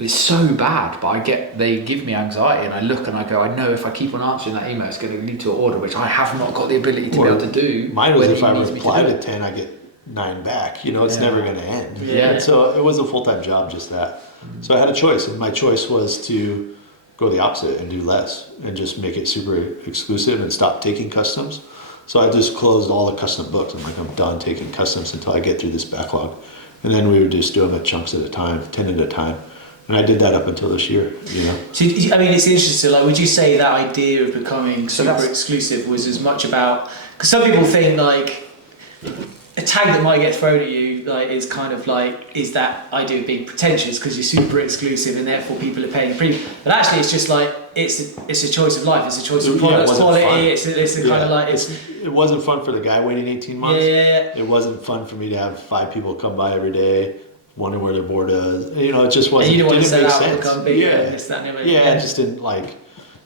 It's so bad, but they give me anxiety, and I look and I go, I know if I keep on answering that email, it's going to lead to an order, which I have not got the ability to be able to do. Mine was when if he I needs me to reply do to it. 10, I get 9 back. It's never going to end. Yeah. So it was a full-time job, just that. So I had a choice, and my choice was to go the opposite and do less and just make it super exclusive and stop taking customs. So I just closed all the custom books. I'm like, I'm done taking customs until I get through this backlog. And then we would just do them at chunks at a time, 10 at a time. And I did that up until this year, So, I mean, it's interesting. Like, would you say that idea of becoming super exclusive was as much about? Because some people think like a tag that might get thrown at you, like, is kind of like that idea of being pretentious because you're super exclusive and therefore people are paying premium. But actually, it's just like it's a choice of life. It's a choice of product quality. It's a kind of like it wasn't fun for the guy waiting 18 months. Yeah. It wasn't fun for me to have 5 people come by every day, wondering where their board is. It just wasn't. And you didn't want to sell make out, sense. become bigger, and this, that, and the other. Yeah, it just didn't like.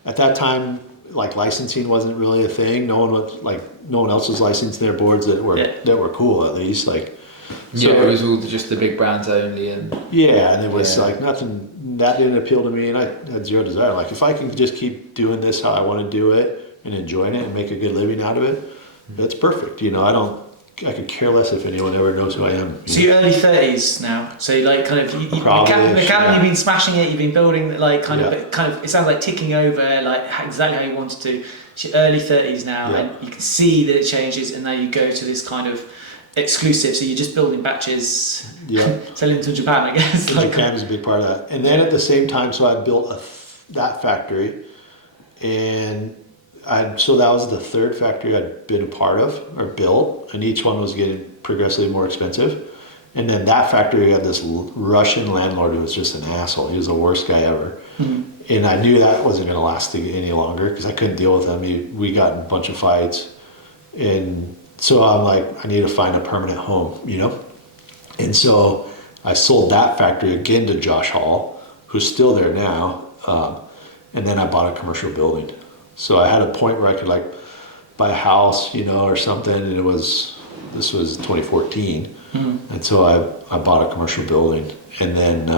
At that time, like licensing wasn't really a thing. No one else was licensing their boards that were cool, at least. Like, so it was all just the big brands only, and and it was like nothing that didn't appeal to me, and I had zero desire. Like, if I can just keep doing this how I want to do it and enjoying it and make a good living out of it, that's perfect. I could care less if anyone ever knows who I am. So you're early 30s now. So like kind of Probably-ish, you've been smashing it. You've been building like kind of it sounds like ticking over like exactly how you wanted to. So you're early 30s now, and you can see that it changes, and now you go to this kind of exclusive. So you're just building batches, selling to Japan, I guess. Japan is a big part of that. And then at the same time, so I built that factory, and so that was the third factory I'd been a part of or built, and each one was getting progressively more expensive. And then that factory had this Russian landlord who was just an asshole. He was the worst guy ever. Mm-hmm. And I knew that wasn't going to last any longer because I couldn't deal with him. We got in a bunch of fights. And so I'm like, I need to find a permanent home, And so I sold that factory again to Josh Hall, who's still there now. And then I bought a commercial building. So I had a point where I could like buy a house, or something, and this was 2014. And so I bought a commercial building, and then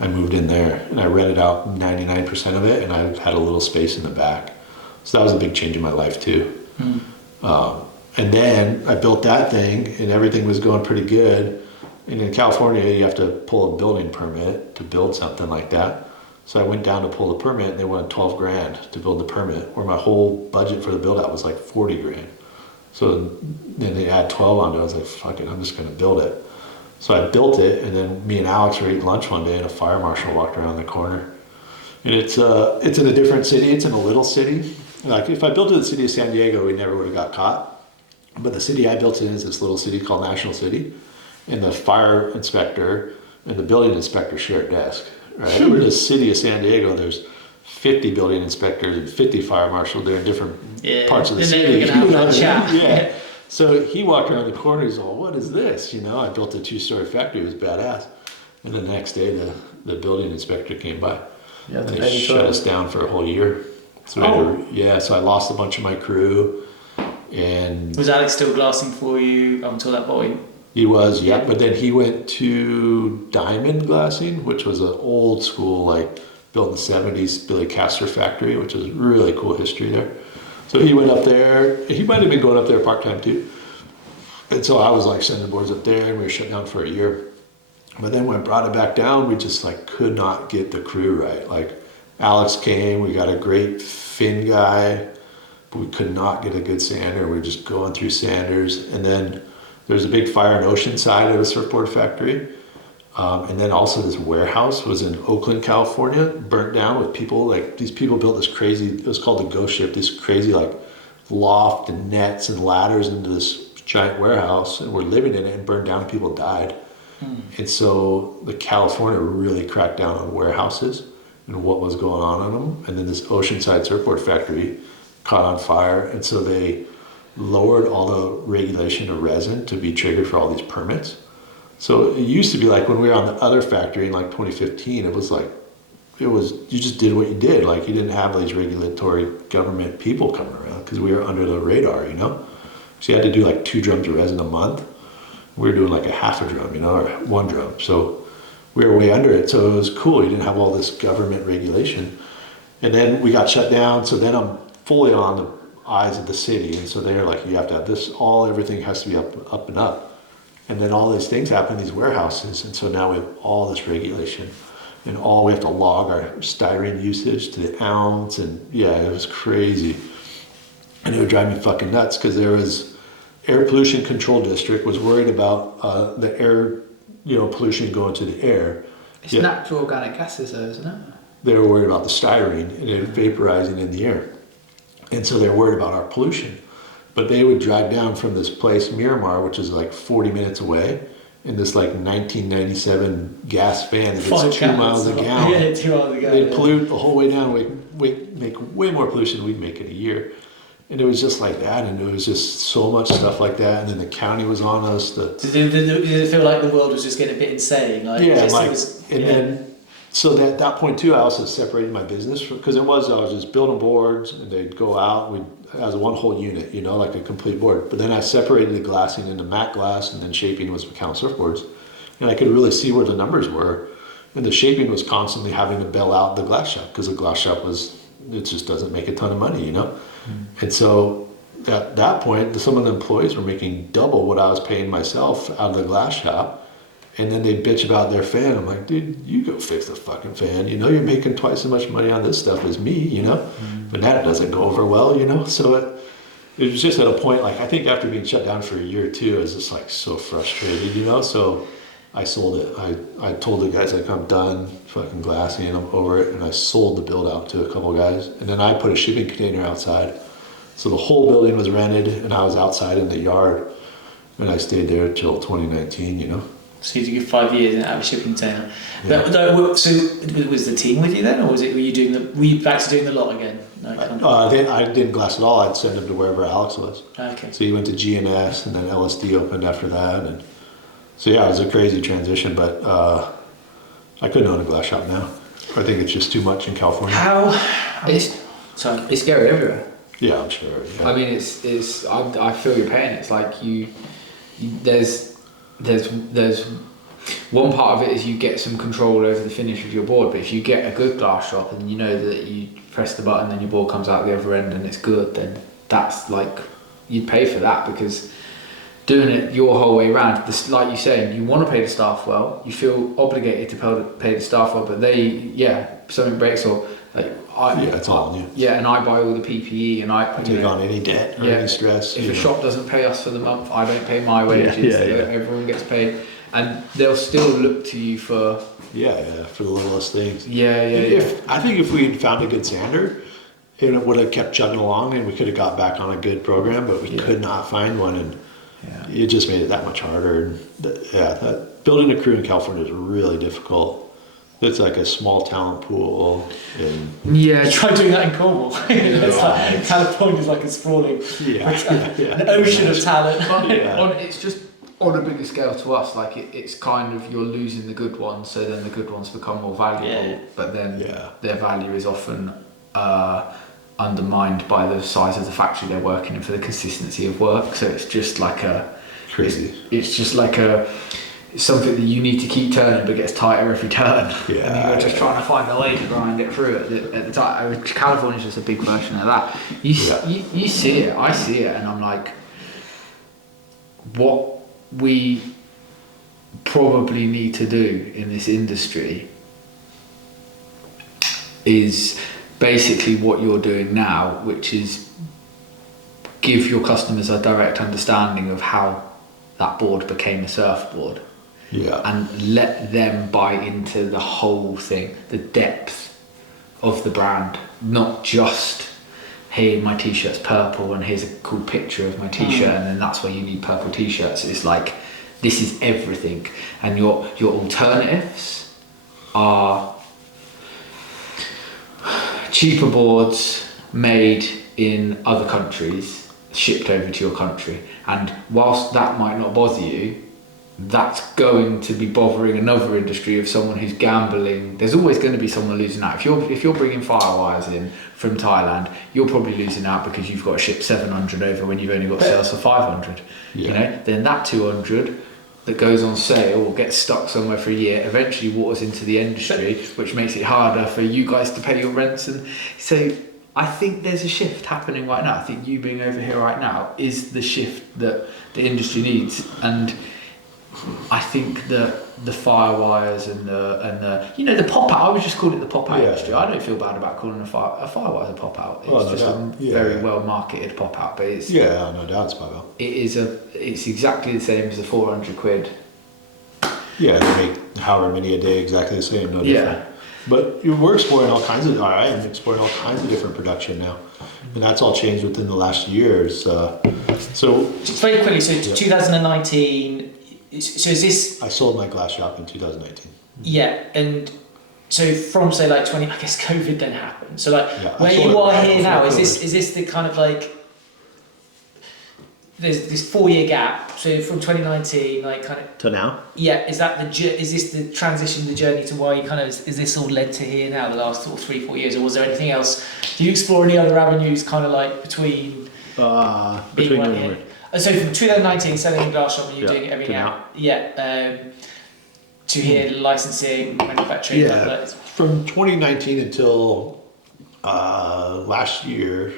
I moved in there, and I rented out 99% of it, and I had a little space in the back. So that was a big change in my life too. And then I built that thing, and everything was going pretty good. And in California, you have to pull a building permit to build something like that. So I went down to pull the permit, and they wanted $12,000 to build the permit, where my whole budget for the build out was like $40,000. So then they add 12 onto it. I was like, fuck it, I'm just going to build it. So I built it, and then me and Alex were eating lunch one day, and a fire marshal walked around the corner. And it's in a different city. It's in a little city. Like, if I built it in the city of San Diego, we never would have got caught. But the city I built it in is this little city called National City. And the fire inspector and the building inspector share a desk. Right? We're the city of San Diego. There's 50 building inspectors and 50 fire marshals. They're in different parts of the city. Yeah. So he walked around the corner. He's all, "What is this?" I built a 2-story factory. It was badass. And the next day, the building inspector came by. Yeah, and they shut us down for a whole year. So so I lost a bunch of my crew. And was Alex still glassing for you until that point? He was, yeah. But then he went to diamond glassing, which was an old school, like built in the 70s, Billy Castor factory, which is really cool history there. So he went up there. He might have been going up there part-time too. And so I was like sending boards up there, and we were shut down for a year. But then when I brought it back down, we just like could not get the crew right. Like Alex came, we got a great fin guy, but we could not get a good sander. We were just going through sanders. And then there's a big fire in Oceanside at a surfboard factory. And then also this warehouse was in Oakland, California, burnt down with people. Like these people built this crazy, it was called the Ghost Ship, this crazy like loft and nets and ladders into this giant warehouse, and we're living in it, and burned down and people died. And so the California really cracked down on warehouses and what was going on in them. And then this Oceanside surfboard factory caught on fire. And so they lowered all the regulation of resin to be triggered for all these permits. So it used to be like when we were on the other factory in like 2015, it was like, you just did what you did. Like you didn't have these regulatory government people coming around because we were under the radar, you know? So you had to do like 2 drums of resin a month. We were doing like a half a drum, you know, or 1 drum. So we were way under it. So it was cool. You didn't have all this government regulation. And then we got shut down. So then I'm fully on the eyes of the city. And so they're like, you have to have this, everything has to be up and up. And then all these things happen in these warehouses. And so now we have all this regulation. And we have to log our styrene usage to the ounce. And yeah, it was crazy. And it would drive me fucking nuts because there was Air Pollution Control District was worried about the air, you know, pollution going to the air. It's natural organic gases though, isn't it? They were worried about the styrene and it vaporizing in the air. And so they're worried about our pollution. But they would drive down from this place, Miramar, which is like 40 minutes away, in this like 1997 gas van that gets 2 miles a gallon. Yeah, 2 miles a gallon. They'd pollute the whole way down, make way more pollution than we'd make in a year. And it was just like that, and it was just so much stuff like that. And then the county was on us. Did it feel like the world was just getting a bit insane? Like, yeah, then so at that point too, I also separated my business because I was just building boards, and they'd go out as one whole unit, you know, like a complete board. But then I separated the glassing into matte glass, and then shaping was McCallum surfboards, and I could really see where the numbers were. And the shaping was constantly having to bail out the glass shop because the glass shop it just doesn't make a ton of money, you know. And so at that point, some of the employees were making double what I was paying myself out of the glass shop. And then they bitch about their fan. I'm like, dude, you go fix the fucking fan. You know, you're making twice as much money on this stuff as me, you know? But that doesn't go over well, you know? So it was just at a point, like, I think after being shut down for a year or two, I was just like so frustrated, you know? So I sold it. I told the guys, like, I'm done fucking glassing, I'm over it. And I sold the build out to a couple of guys. And then I put a shipping container outside. So the whole building was rented, and I was outside in the yard. And I stayed there until 2019, you know? So you did 5 years and out of a shipping container. Yeah. So was the team with you then, or were you back to doing the lot again? I didn't glass at all. I'd send him to wherever Alex was. Okay. So he went to GNS, and then LSD opened after that. And so yeah, it was a crazy transition, but I couldn't own a glass shop now. I think it's just too much in California. It's scary everywhere. Yeah, I'm sure. Yeah. I mean, I feel your pain. It's like there's one part of it is you get some control over the finish of your board, but if you get a good glass shop and you know that you press the button and your board comes out the other end and it's good, then that's like, you'd pay for that, because doing it your whole way around, like you say, you want to pay the staff well, you feel obligated to pay the staff well, but something breaks, or like it's all you. Yeah, and I buy all the PPE, and I take on any debt or any stress. If a shop doesn't pay us for the month, I don't pay my wages. Everyone gets paid, and they'll still look to you for for the littlest things. I think if we had found a good sander, it would have kept chugging along, and we could have got back on a good program, but we could not find one, and it just made it that much harder. Building a crew in California is really difficult. It's like a small talent pool. Try doing that in Cornwall. It's like California is like a sprawling an ocean of talent. It's just on a bigger scale to us. Like it's kind of, you're losing the good ones, so then the good ones become more valuable. But then their value is often undermined by the size of the factory they're working in for the consistency of work. So it's just like crazy. It's just like something that you need to keep turning, but gets tighter every turn. And you're just trying to find a way to grind it through at the time. California's just a big version of that. You see it, I see it, and I'm like, what we probably need to do in this industry is basically what you're doing now, which is give your customers a direct understanding of how that board became a surfboard. And let them buy into the whole thing, the depth of the brand, not just, hey, my t-shirt's purple and here's a cool picture of my t-shirt and then that's why you need purple t-shirts. It's like, this is everything, and your alternatives are cheaper boards made in other countries, shipped over to your country, and whilst that might not bother you, that's going to be bothering another industry of someone who's gambling. There's always going to be someone losing out. If you're bringing firewires in from Thailand, you're probably losing out because you've got to ship 700 over when you've only got sales for 500. Yeah. You know, then that 200 that goes on sale or gets stuck somewhere for a year eventually waters into the industry, which makes it harder for you guys to pay your rents. And so I think there's a shift happening right now. I think you being over here right now is the shift that the industry needs. And I think that the firewires and the you know, the pop out, I would just call it the pop out industry. I don't feel bad about calling a firewire a pop out. It's just a very well marketed pop out, but it's no doubt it's pop out. It's exactly the same as the 400 quid. Yeah, they make however many a day exactly the same, no different. But we're exploring all kinds of, I am exploring all kinds of different production now. And that's all changed within the last years. So just very quickly, so 2019, so is this? I sold my glass shop in 2019. Yeah, and so from say like 20, I guess COVID then happened. So like where you sold are it here now, before is this the kind of like, there's this 4-year gap, so from 2019 like kind of To now? Yeah, is this the transition, the journey to why you kind of, is this all led to here now, the last sort of 3-4 years, or was there anything else? Do you explore any other avenues kind of like between Between right you here? and So from 2019 selling the glass shop and you're Yeah, doing everything to out, to here licensing, manufacturing, Yeah. From 2019 until last year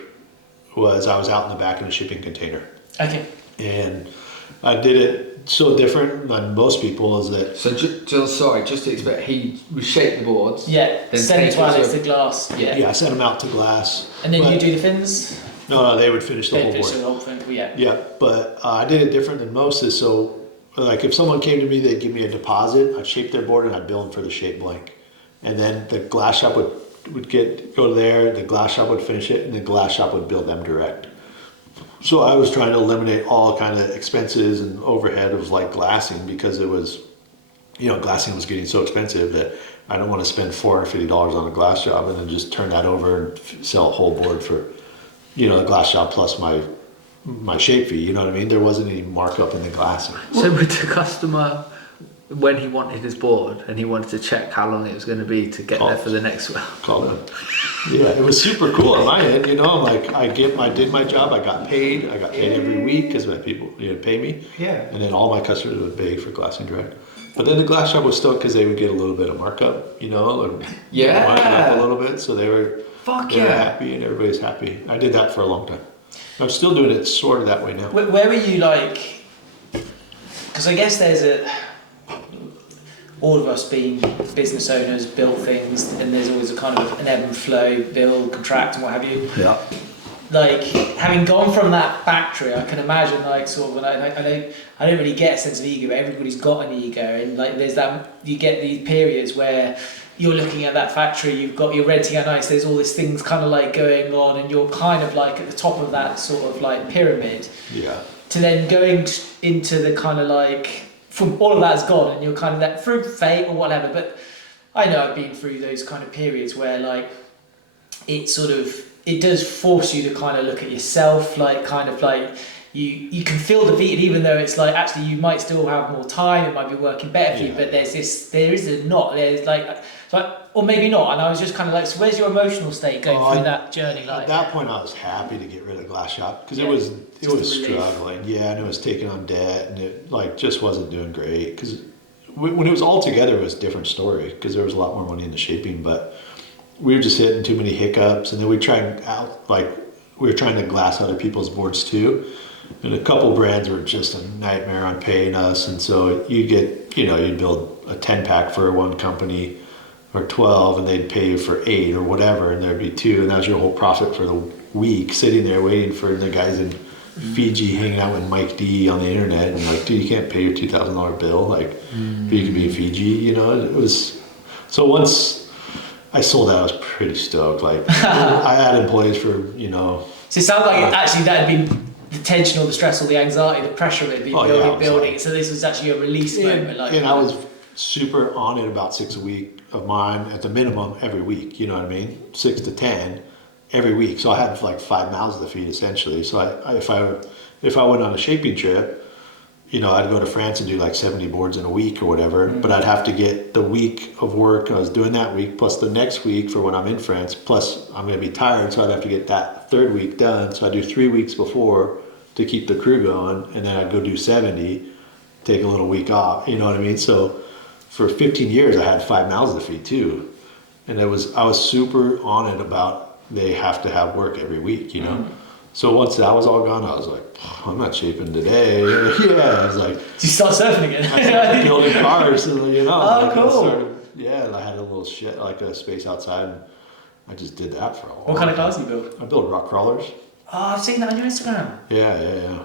I was out in the back in a shipping container. Okay. And I did it so different than most people is that. So just to explain, he would shape the boards. Yeah, then send it take to Alex to- to glass. Yeah, I sent them out to glass. And then but- you do the fins? No, they would finish the They whole finish board. the whole thing, yeah. Yeah, but I did it different than most is so, like if someone came to me, they'd give me a deposit, I'd shape their board and I'd bill them for the shape blank. And then the glass shop would go there, the glass shop would finish it, and the glass shop would bill them direct. So I was trying to eliminate all kind of expenses and overhead of like glassing because it was, glassing was getting so expensive that I don't want to spend $450 on a glass job and then just turn that over and sell a whole board for, the glass shop plus my shape fee. You know what I mean? There wasn't any markup in the glassing. So with the customer, when he wanted his board and he wanted to check how long it was going to be to get there for the next one. Called it. Yeah, it was super cool on my end. I'm like, I did my job. I got paid every week because my people pay me. Yeah. And then all my customers would pay for glassing direct. But then the glass shop was stoked because they would get a little bit of markup, or mark it up a little bit. So they were happy and everybody's happy. I did that for a long time. I'm still doing it sort of that way now. Where were you like, because I guess all of us being business owners build things and there's always a kind of an ebb and flow, build, contract and what have you. Yeah. Like having gone from that factory, I can imagine like sort of, and I don't really get a sense of ego, but everybody's got an ego, and like there's that, you get these periods where you're looking at that factory, you're renting out nice, there's all these things kind of like going on, and you're kind of like at the top of that sort of like pyramid. Yeah. To then going into the kind of like, from all of that's gone, and you're kind of that through fate or whatever. But I know I've been through those kind of periods where like it does force you to kind of look at yourself, like kind of like you can feel defeated, even though it's like actually you might still have more time, it might be working better for you, but or maybe not. And I was just kind of like, so where's your emotional state going through that journey? Like at that point, I was happy to get rid of glass shop because it was struggling. Yeah, and it was taking on debt, and it like just wasn't doing great. Because when it was all together, it was a different story because there was a lot more money in the shaping, but we were just hitting too many hiccups, and then we were trying to glass other people's boards too. And a couple brands were just a nightmare on paying us, and so you'd build a 10-pack for one company or 12, and they'd pay you for 8 or whatever, and there'd be 2, and that was your whole profit for the week, sitting there waiting for the guys in Fiji hanging out with Mike D on the internet, and like, dude, you can't pay your $2,000 bill, like, but you could be in Fiji, it was, so once I sold out, I was pretty stoked, like, I had employees for, So it sounds like actually that had been the tension or the stress or the anxiety, the pressure of it being building. So this was actually a release moment. Like, and I was super on it about 6 a week of mine at the minimum every week, you know what I mean? 6 to 10 every week. So I had like 5 mouths to feed essentially. So if I went on a shaping trip, I'd go to France and do like 70 boards in a week or whatever, but I'd have to get the week of work I was doing that week plus the next week for when I'm in France, plus I'm going to be tired, so I'd have to get that third week done. So I'd do 3 weeks before to keep the crew going, and then I'd go do 70, take a little week off, you know what I mean? So for 15 years I had 5 mouths to feed too. And I was super on it about they have to have work every week, So once that was all gone, I was like, I'm not shaping today. Yeah, I was like, Did you start surfing again? I started building cars, and Oh, cool. I had a little shed, like a space outside, and I just did that for a while. What kind of cars do you build? I built rock crawlers. Oh, I've seen that on your Instagram. Yeah. I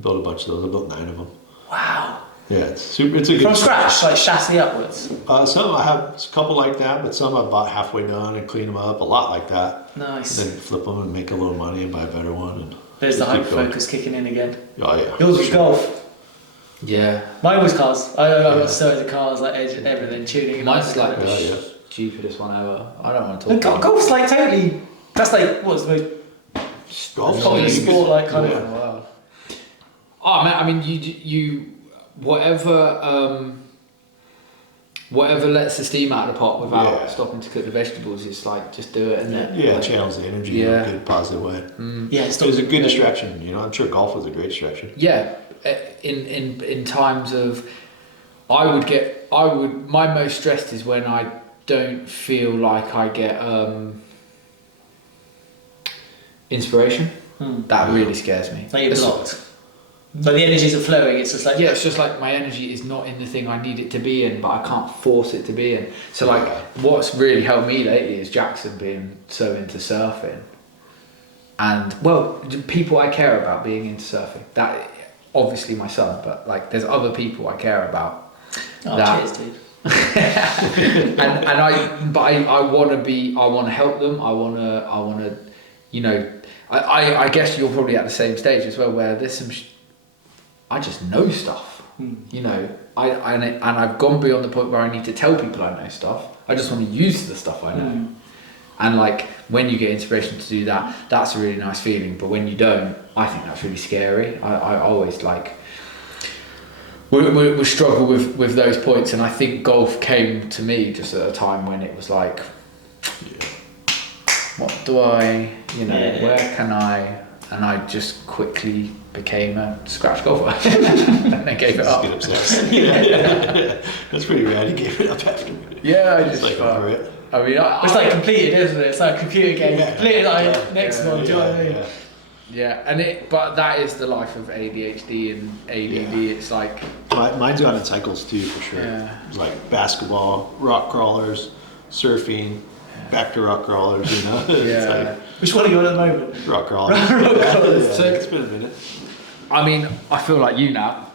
built a bunch of those. I built 9 of them. Wow. Yeah, it's super. It's a good From scratch, like chassis upwards. Some I have a couple like that, but some I bought halfway done and clean them up. A lot like that. Nice. And then flip them and make a little money and buy a better one. And there's the just keep going. hyperfocus kicking in again. Oh yeah. Yours was golf. Yeah. Mine was cars. I got so into cars, like everything, tuning. And Mine's like Yeah, yeah. the stupidest one ever. I don't want to And talk about golf's like totally. That's like what's the most Golf's popular huge. sport, like kind it. of. Wow. Oh man, I mean, you whatever lets the steam out of the pot without stopping to cook the vegetables, it's like just do it, isn't it? Yeah, it Like, channels the energy in a good, positive way. Yeah, It was a good distraction. I'm sure golf was a great distraction. yeah, in times of, my most stressed is when I don't feel like I get inspiration. That really scares me. Like you're blocked. But the energies are flowing. It's just like Yeah, it's just like my energy is not in the thing I need it to be in, but I can't force it to be in. So like, what's really helped me lately is Jackson being so into surfing, and well, the people I care about being into surfing. That obviously my son, but like, there's other people I care about. cheers, dude. I want to help them. I want to, I guess you're probably at the same stage as well, where there's some. I just know stuff, and I've gone beyond the point where I need to tell people I know stuff. I just want to use the stuff I know, and like when you get inspiration to do that, that's a really nice feeling. But when you don't, I think that's really scary. I always like we struggle with those points, and I think golf came to me just at a time when it was like, what do I, where can I? And I just quickly became a scratch golfer and then gave it up. Get obsessed. Yeah. That's pretty rad. He gave it up after. Yeah, I Just like over it. I mean, It's like completed, isn't it? It's like a computer game. Completed, like next one. Do you know what I mean? Yeah, but that is the life of ADHD and ADD. It's like Mine's gone in cycles too, for sure. Yeah. It's like basketball, rock crawlers, surfing, back to rock crawlers. It's like Which one are you on at the moment? rock crawlers. crawlers. So it's been a minute. I mean, I feel like you now.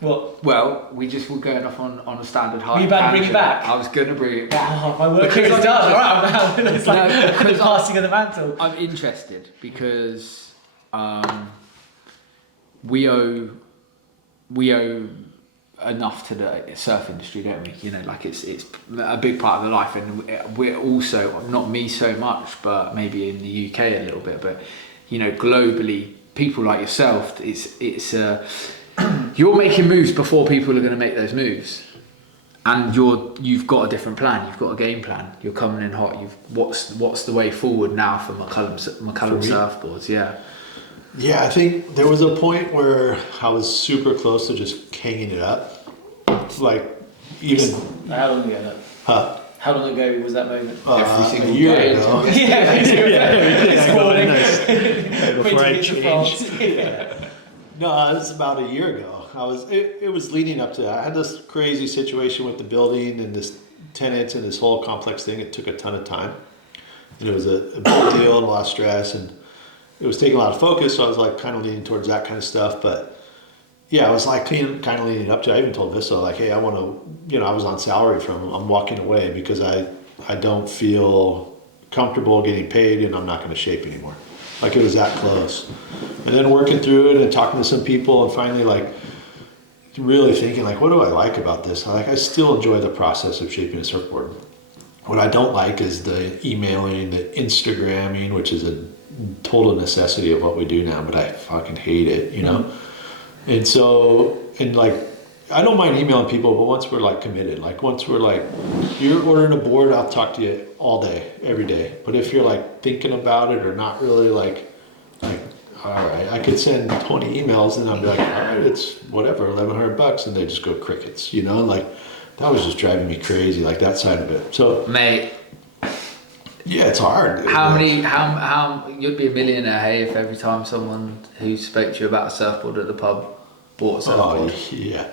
What? Well, we just were going off on a standard high. Were you about to bring it back? I was going to bring it back. Oh, my work here is done. All right, now it's like because the passing of the mantle. I'm interested because we owe enough to the surf industry, don't we? Like it's a big part of the life, and we're also, not me so much, but maybe in the UK a little bit, but globally, people like yourself, it's you're making moves before people are going to make those moves, and you've got a different plan, you've got a game plan, you're coming in hot. What's the way forward now for McCallum surfboards? Yeah, I think there was a point where I was super close to just hanging it up. Like, even... How long ago that? Huh? How long ago was that moment? Every single a year day. ago. This morning. Before I Waiting to get to France. No, it was about a year ago. It was leading up to that. I had this crazy situation with the building and this tenants and this whole complex thing. It took a ton of time. And it was a big deal and a lot of stress, and it was taking a lot of focus, so I was like kind of leaning towards that kind of stuff. But yeah, I was like kind of leaning up to it. I even told Vissa, like, hey, I want to, I was on salary from him. I'm walking away because I don't feel comfortable getting paid, and I'm not going to shape anymore. Like, it was that close. And then working through it and talking to some people, and finally like really thinking, like, what do I like about this? I still enjoy the process of shaping a surfboard. What I don't like is the emailing, the Instagramming, which is a total necessity of what we do now, but I fucking hate it, And so, and like, I don't mind emailing people, but once we're like committed, like once we're like, you're ordering a board, I'll talk to you all day, every day. But if you're like thinking about it or not really like, all right, I could send 20 emails and I'll be like, all right, it's whatever, $1,100, and they just go crickets, you know, like that was just driving me crazy, like that side of it. So, Mate, yeah, it's hard. how you'd be a millionaire, hey, if every time someone who spoke to you about a surfboard at the pub bought a surfboard. Oh, yeah.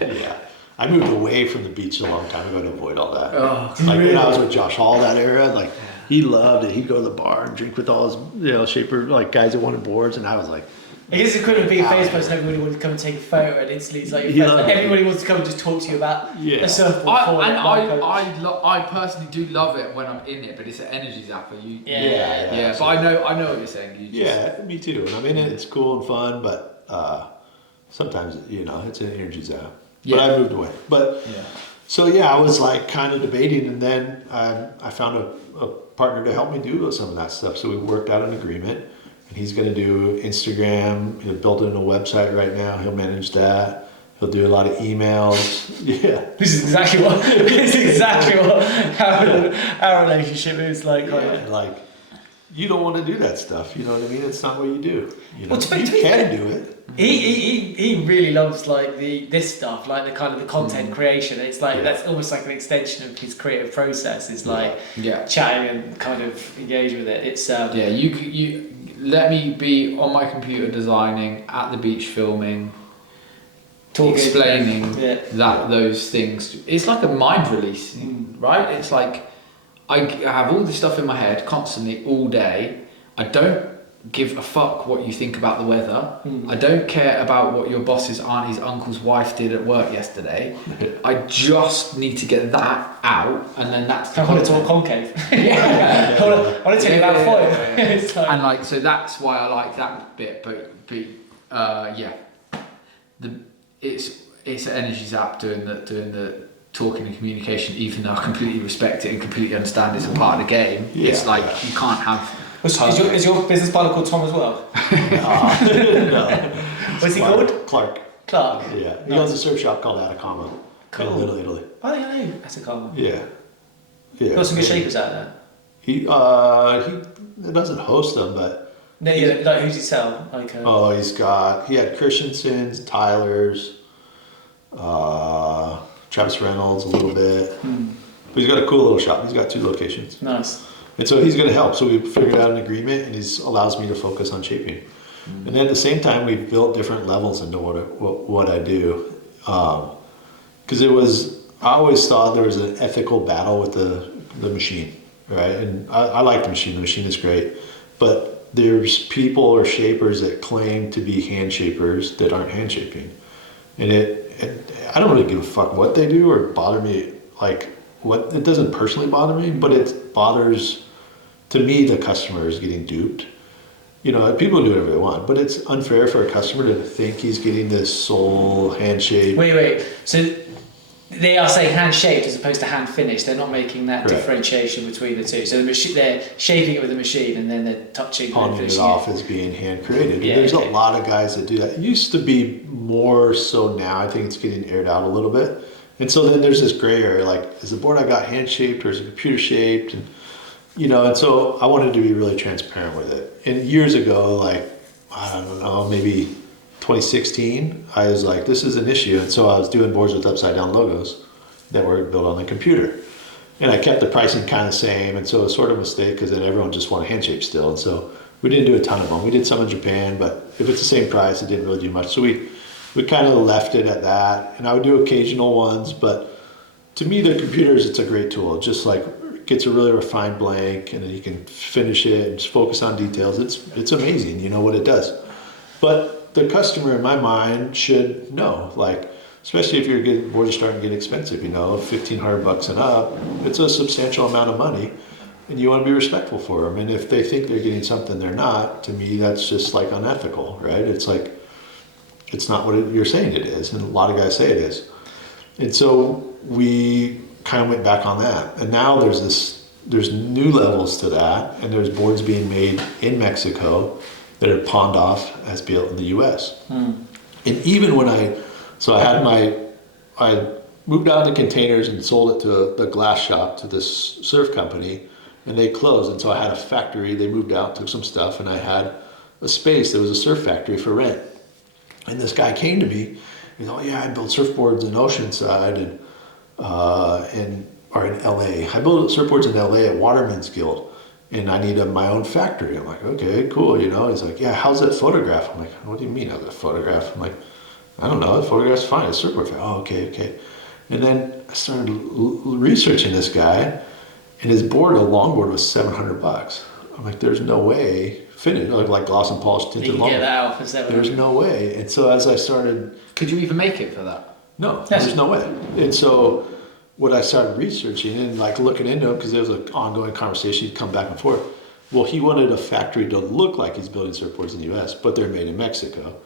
Yeah. I moved away from the beach a long time ago to avoid all that. Oh, like when I was with Josh Hall that era, like he loved it. He'd go to the bar and drink with all his, shaper like guys that wanted boards, and I was like, I guess it couldn't be a Facebook post and everybody wanted to come and take a photo, and instantly it's like, everybody wants to come and just talk to you about a surfboard. I personally do love it when I'm in it, but it's an energy zapper. Yeah. But I know what you're saying. Me too. And I'm in it. It's cool and fun, but sometimes it's an energy zap. But I moved away. But so I was like kind of debating, and then I found a partner to help me do some of that stuff. So we worked out an agreement. He's going to do Instagram. He'll build in a website right now. He'll manage that. He'll do a lot of emails. Yeah. This is exactly what our relationship is like. Yeah, like you don't want to do that stuff. You know what I mean? It's not what you do. You Well, to be can fair, do it. He really loves like this stuff, like the kind of the content creation. It's like that's almost like an extension of his creative process. Is like chatting and kind of engage with it. It's you let me be on my computer designing, at the beach filming, explaining those things. It's like a mind release, right? It's like I have all this stuff in my head constantly all day. I don't give a fuck what you think about the weather. I don't care about what your boss's auntie's uncle's wife did at work yesterday. I just need to get that out, and then that's I want to talk concave. I want to tell you about foil. And like, so that's why I like that bit. But it's an energy zap doing the talking and communication. Even though I completely respect it and completely understand it's a part of the game. It's like you can't have. Is your business partner called Tom as well? No. What's he called? Clark. Yeah. He owns a surf shop called Atacama in Little Italy. I think I know Atacama. Yeah. Got some good shapers out there. He doesn't host them, but like who's he sell? Like he had Christensen's, Tyler's, Travis Reynolds a little bit. But he's got a cool little shop. He's got 2 locations. Nice. And so he's going to help. So we figured out an agreement, and he allows me to focus on shaping. And then at the same time, we've built different levels into what I do. Because I always thought there was an ethical battle with the machine, right? And I like the machine. The machine is great. But there's people or shapers that claim to be hand shapers that aren't hand shaping. And I don't really give a fuck what they do or bother me. Like, it doesn't personally bother me, but it bothers, to me, the customer is getting duped. People do whatever they want, but it's unfair for a customer to think he's getting this soul handshake. Wait. So they are saying hand shaped as opposed to hand finished. They're not making that Correct. differentiation between the two. So they're shaping it with the machine and then they're touching Palming it off as being hand created. Yeah, There's a lot of guys that do that. It used to be more so now. I think it's getting aired out a little bit. And so then there's this gray area, like, is the board I got hand shaped or is it computer shaped? And and so I wanted to be really transparent with it. And years ago, like, I don't know, maybe 2016, I was like, this is an issue. And so I was doing boards with upside down logos that were built on the computer. And I kept the pricing kind of the same. And so it was sort of a mistake because then everyone just wanted hand shape still. And so we didn't do a ton of them. We did some in Japan, but if it's the same price, it didn't really do much. So we kind of left it at that. And I would do occasional ones, but to me, the computers, it's a great tool. It just like gets a really refined blank, and then you can finish it and just focus on details. It's amazing, what it does. But the customer, in my mind, should know, like, especially if boards are starting to get expensive, $1,500 and up, it's a substantial amount of money, and you want to be respectful for them. And if they think they're getting something they're not, to me, that's just like unethical, right? It's like, it's not what you're saying it is, and a lot of guys say it is. And so we kind of went back on that, and now there's new levels to that, and there's boards being made in Mexico that are pawned off as built in the U.S. And even when I moved out the containers and sold it to the glass shop, to this surf company, and they closed. And so I had a factory. They moved out, took some stuff, and I had a space that was a surf factory for rent. And this guy came to me, and oh yeah, I build surfboards in Oceanside and in LA. I build surfboards in LA at Waterman's Guild, and I need my own factory. I'm like, okay, cool, you know. He's like, yeah, how's that photograph? I'm like, what do you mean how's that photograph? I'm like, I don't know, the photograph's fine, it's surfboard. Oh, okay. And then I started researching this guy, and his board, a longboard, was $700. I'm like, there's no way, finished, like gloss and polish tinted you can longboard. get that out for $700. There's no way. And so as I started, Could you even make it for that? no, there's no way. And so what I started researching and like looking into him, because there was an ongoing conversation, he'd come back and forth. Well, he wanted a factory to look like he's building surfboards in the U.S., but they're made in Mexico,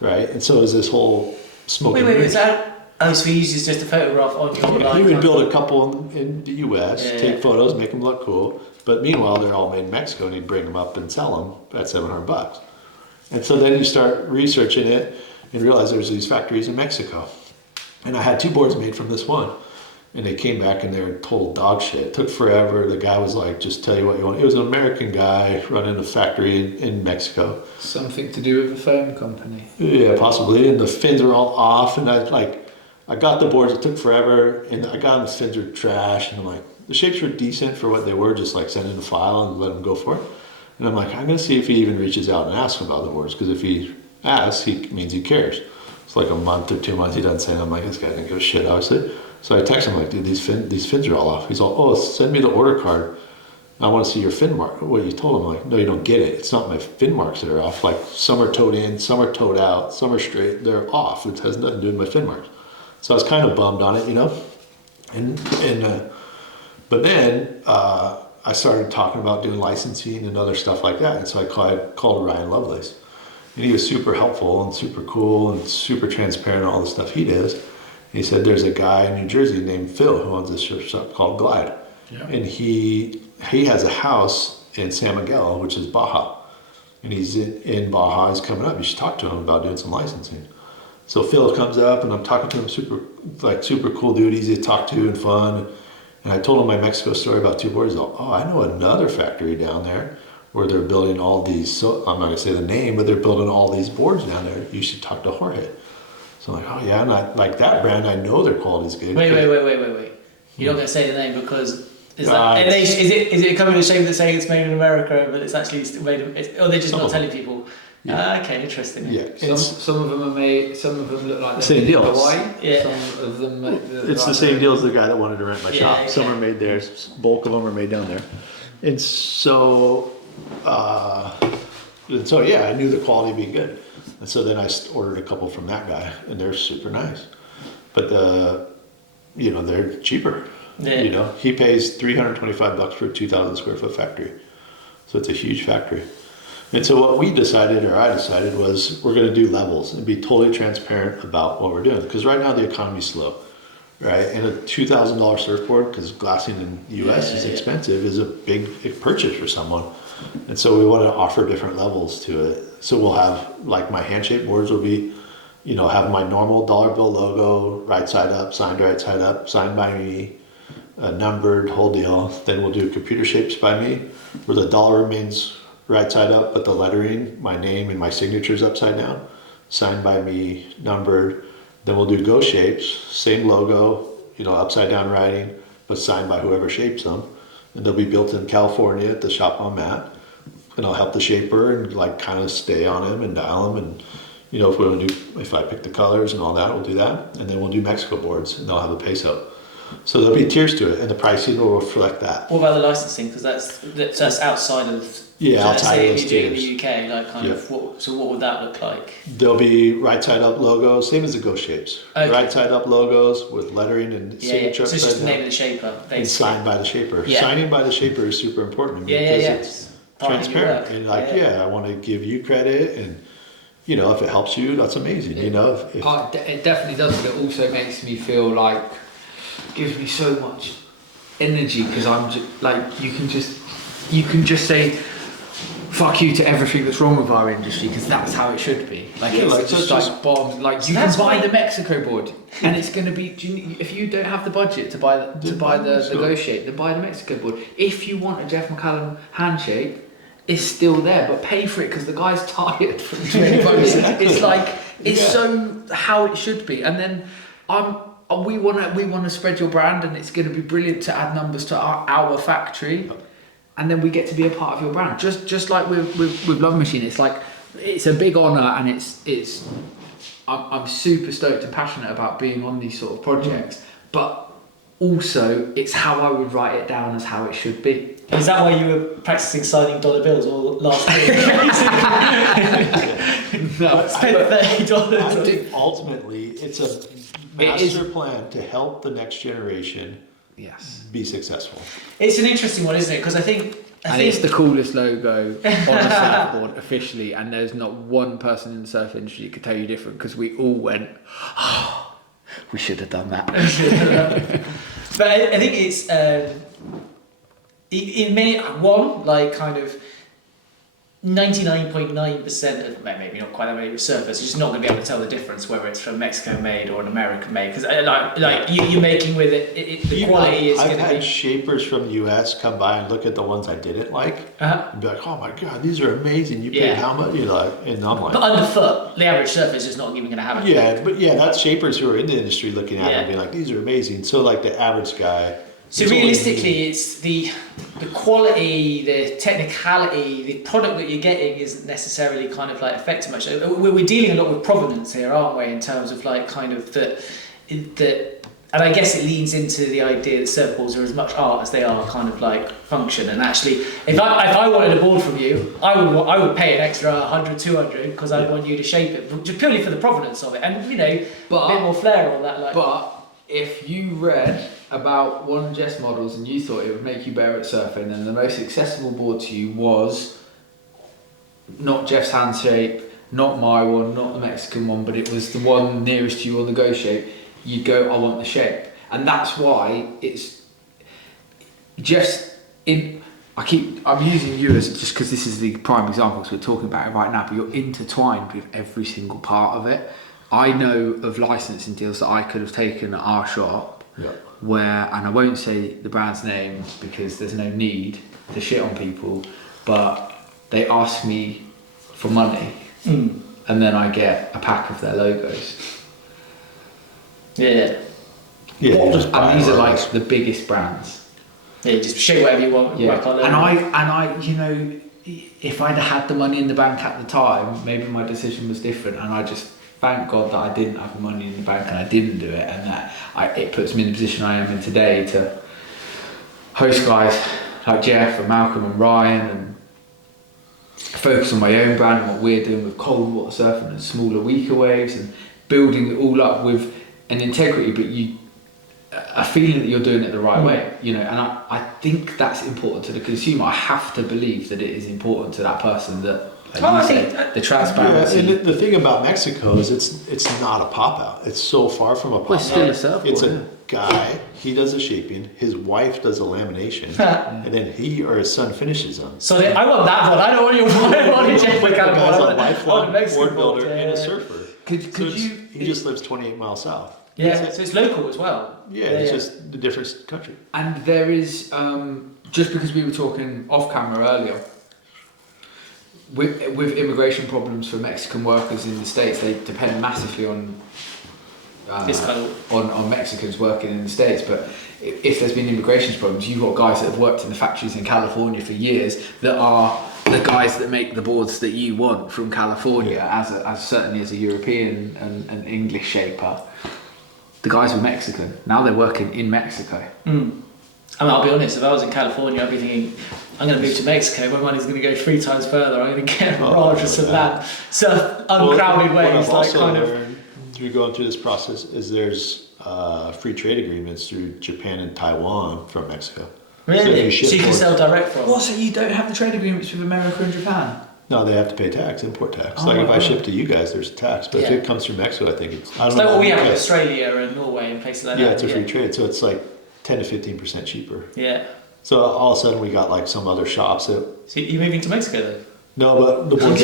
right? And so is this whole smoking. Wait, is that? Oh, so he uses just a photograph on your line? He would build a couple in the U.S., take photos, make them look cool. But meanwhile, they're all made in Mexico, and he'd bring them up and sell them at $700. And so then you start researching it and realize there's these factories in Mexico. And I had 2 boards made from this one. And they came back and they were total dog shit. It took forever. The guy was like, just tell you what you want. It was an American guy running a factory in Mexico. Something to do with a phone company. Yeah, possibly. And the fins were all off. And I got the boards. It took forever. And I got them, the fins were trash. And I'm like, the shapes were decent for what they were. Just like send in a file and let them go for it. And I'm like, I'm going to see if he even reaches out and asks about the boards. Because if he asks, he means he cares. It's like a month or 2 months he doesn't say. And I'm like, this guy didn't give a shit, obviously. So I text him like, dude, these fins are all off. He's all, oh, send me the order card. I want to see your fin mark. What you told him, like, no, you don't get it. It's not my fin marks that are off. Like, some are towed in, some are towed out, some are straight. They're off. It has nothing to do with my fin marks. So I was kind of bummed on it, you know. But then I started talking about doing licensing and other stuff like that. And so I called Ryan Lovelace, and he was super helpful and super cool and super transparent on all the stuff he does. He said there's a guy in New Jersey named Phil who owns this surf shop called Glide. Yeah. And he has a house in San Miguel, which is Baja. And he's in Baja, he's coming up. You should talk to him about doing some licensing. So Phil comes up and I'm talking to him, super cool dude, easy to talk to and fun. And I told him my Mexico story about 2 boards. Oh, I know another factory down there where they're building all these, so I'm not gonna say the name, but they're building all these boards down there. You should talk to Jorge. So I'm like, oh yeah, and I like that brand. I know their quality's good. Wait. You're not going to say the name because is it coming in a shame that saying it's made in America, but it's actually made in, or they're just not telling people. Yeah. Okay, interesting. Yeah, some of them are made. Some of them look like they're made in Hawaii. Yeah. Some of them. It's the same deal as the guy that wanted to rent my shop. Okay. Some are made there. Bulk of them are made down there. And so, I knew the quality would be good. And so then I ordered a couple from that guy, and they're super nice. But they're cheaper. Yeah. You know, he pays $325 for a 2,000 square foot factory. So it's a huge factory. And so what I decided was we're going to do levels and be totally transparent about what we're doing. Because right now the economy's slow, right? And a $2,000 surfboard, because glassing in the U.S. is expensive, is a big purchase for someone. And so we want to offer different levels to it. So we'll have, like, my handshaped boards will be, have my normal dollar bill logo, right side up, signed by me, numbered, whole deal. Then we'll do computer shapes by me, where the dollar remains right side up, but the lettering, my name and my signature's upside down, signed by me, numbered. Then we'll do go shapes, same logo, upside down writing, but signed by whoever shapes them. And they'll be built in California at the shop I'm at. And I'll help the shaper and like kind of stay on him and dial him. And if I pick the colors and all that, we'll do that. And then we'll do Mexico boards, and they'll have a peso. So there'll be tiers to it, and the pricing will reflect that. What about the licensing? Because that's outside of. Yeah, outside of those tiers. In the UK, like kind of. What would that look like? There'll be right side up logos, same as the Go shapes. Okay. Right side up logos with lettering and signature. So it's just the name of the shaper, basically. And signed by the shaper. Yeah. Signing by the shaper is super important because it's transparent. And I want to give you credit, and if it helps you, that's amazing. It definitely does, but it also makes me feel like, gives me so much energy, because I'm just like, you can just say, fuck you to everything that's wrong with our industry, because that's how it should be. Like, Yeah, it's like, just just- like bombs. Like, So you can that's buy why- the Mexico board, and it's going to be. If you don't have the budget to buy the Go shape, then buy the Mexico board. If you want a Jeff McCallum handshake, it's still there, but pay for it because the guy's tired from doing both. It's like so how it should be. And then we want to spread your brand, and it's going to be brilliant to add numbers to our factory, and then we get to be a part of your brand. Just like with Love Machine, it's like it's a big honour, and it's I'm super stoked and passionate about being on these sort of projects, but also it's how I would write it down as how it should be. Is that why you were practicing signing dollar bills all last week? No, Spent $30. I think ultimately, it's a master plan to help the next generation yes. be successful. It's an interesting one, isn't it? Because I think It's the coolest logo on a surfboard officially, and there's not one person in the surf industry that could tell you different, because we all went, oh, we should have done that. But I think it's in many like kind of 99.9% of maybe not quite that many surfers, you're just not going to be able to tell the difference whether it's from Mexico made or an American made, because you're making with it the quality is I've going to had be. shapers from the US come by and look at the ones I didn't like, and be like, "Oh my god, these are amazing! You paid Yeah. how much?" You're like, and I'm like, But underfoot, the average surfer is just not even going to have it. "Yeah, but yeah, that's shapers who are in the industry looking at it Yeah. and being like, these are amazing." So like the average guy. So it's only- realistically, it's the quality, the technicality, the product that you're getting isn't necessarily kind of like affected much. We're dealing a lot with provenance here, aren't we? In terms of like kind of that, and I guess it leans into the idea that surfboards are as much art as they are kind of like function. And actually, if I wanted a board from you, I would pay an extra 100, 200 because I want you to shape it just purely for the provenance of it, and you know, a bit more flair on that. Like, But if you read about one of Jeff's models and you thought it would make you better at surfing, then the most accessible board to you was not Jeff's hand shape, not my one, not the Mexican one, but it was the one nearest to you on the Go shape, you'd go, I want the shape. And that's why it's Jeff's in. I'm using you as just because this is the prime example because we're talking about it right now, but you're intertwined with every single part of it. I know of licensing deals that I could have taken at our shop where, and I won't say the brand's name because there's no need to shit on people, but they ask me for money and then I get a pack of their logos. yeah, Yeah, you just buy And these are ours. like the biggest brands. yeah, just shape whatever you want. Yeah. Work on it. And I, you know, if I'd had the money in the bank at the time, maybe my decision was different, and I just thank God that I didn't have the money in the bank and I didn't do it, and that it puts me in the position I am in today to host guys like Jeff and Malcolm and Ryan and focus on my own brand and what we're doing with cold water surfing and smaller, weaker waves and building it all up with an integrity, but a feeling that you're doing it the right way, you know. And I think that's important to the consumer. I have to believe that it is important to that person that. Like you say, the transparency. Yeah, and the thing about Mexico is it's not a pop out. It's so far from a pop out. it's still a surfboard, It's a yeah. guy. He does the shaping. His wife does the lamination, and then he or his son finishes them. So I want that one. I don't want your one. I want a Jeff The McCallum guy's a one. I lifelong want a Mexican board builder board, and a yeah. surfer. Could So you? he just lives 28 miles south. Yeah, so it's local as well. Yeah, it's just the different country. And there is just because we were talking off camera earlier. With immigration problems for Mexican workers in the States, they depend massively on This kind of on Mexicans working in the States. But if there's been immigration problems, you've got guys that have worked in the factories in California for years that are the guys that make the boards that you want from California, as certainly as a European and English shaper. The guys were Mexican. Now they're working in Mexico. I mean, I'll be honest, if I was in California, I'd be thinking, I'm going to move to Mexico, my money's going to go 3 times further, I'm going to get a barrage of some land. So, uncrowded What ways, I've like also kind of. learned through going through this process is there's free trade agreements through Japan and Taiwan from Mexico. Really? ship So you can boards- sell direct from? What? So you don't have the trade agreements with America and Japan? No, they have to pay tax, import tax. Oh, like if I right. ship to you guys, there's a tax. But if Yeah. it comes through Mexico, I think it's. I don't It's know. like what we have in Yeah. Australia and Norway and places like Yeah, that. it's a free trade, so it's like 10 to 15% cheaper. Yeah. So all of a sudden we got like some other shops that. So you're moving to Mexico then? No, but the board's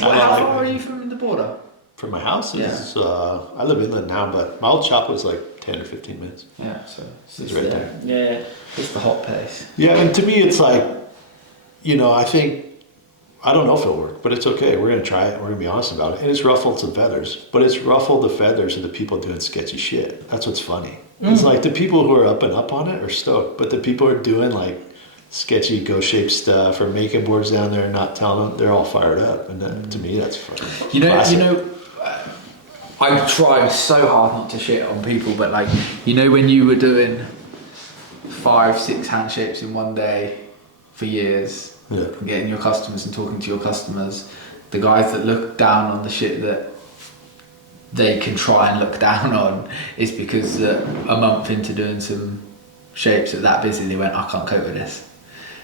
How far are you from the border? from my house is, I live inland now, but my old shop was like 10 or 15 minutes. Yeah, so It's right there. Yeah. It's the hot place. Yeah, and to me, it's like, I think, I don't know if it'll work, but it's okay. We're going to try it. We're going to be honest about it. And it's ruffled some feathers, but it's ruffled the feathers of the people doing sketchy shit. That's what's funny. It's like the people who are up and up on it are stoked, but the people who are doing like sketchy ghost-shaped stuff or making boards down there and not telling them, they're all fired up. And that, to me, that's fun. I tried so hard not to shit on people, but like, when you were doing 5-6 handshapes in one day for years, getting your customers and talking to your customers, the guys that look down on the shit that they can try and look down on is because a month into doing some shapes that busy, they went, I can't cope with this.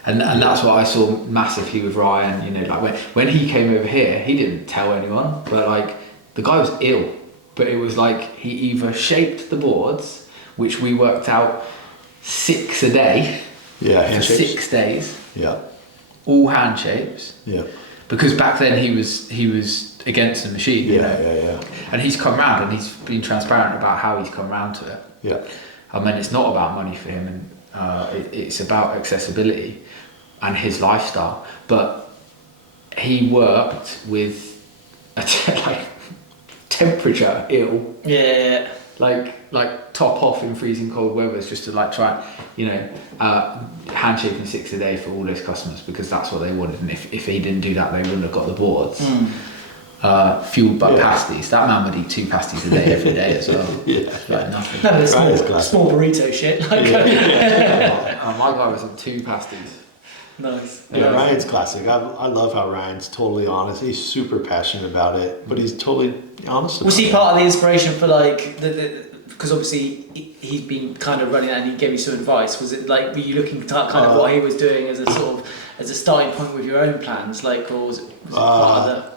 And that's what I saw massively with Ryan, like when he came over here, he didn't tell anyone, but like the guy was ill, but it was like he either shaped the boards, which we worked out 6 a day for 6 days, all hand shapes, because back then he was against the machine, and he's come round and he's been transparent about how he's come round to it. I mean, it's not about money for him, and it's about accessibility and his lifestyle. But he worked with a temperature ill, like top off in freezing cold weathers, just to like try, handshaking 6 a day for all those customers because that's what they wanted. And if he didn't do that, they wouldn't have got the boards. Fueled by pasties. That man would eat 2 pasties a day every day as well. Like nothing. No, but small burrito shit. My guy was on 2 pasties. Nice. Yeah, Ryan's classic. I love how Ryan's totally honest. He's super passionate about it, but he's totally honest about it. Was he part of the inspiration for like because obviously he's been kind of running that and he gave you some advice. Was it like, were you looking at kind of what he was doing as a starting point with your own plans, like, or was it part of the...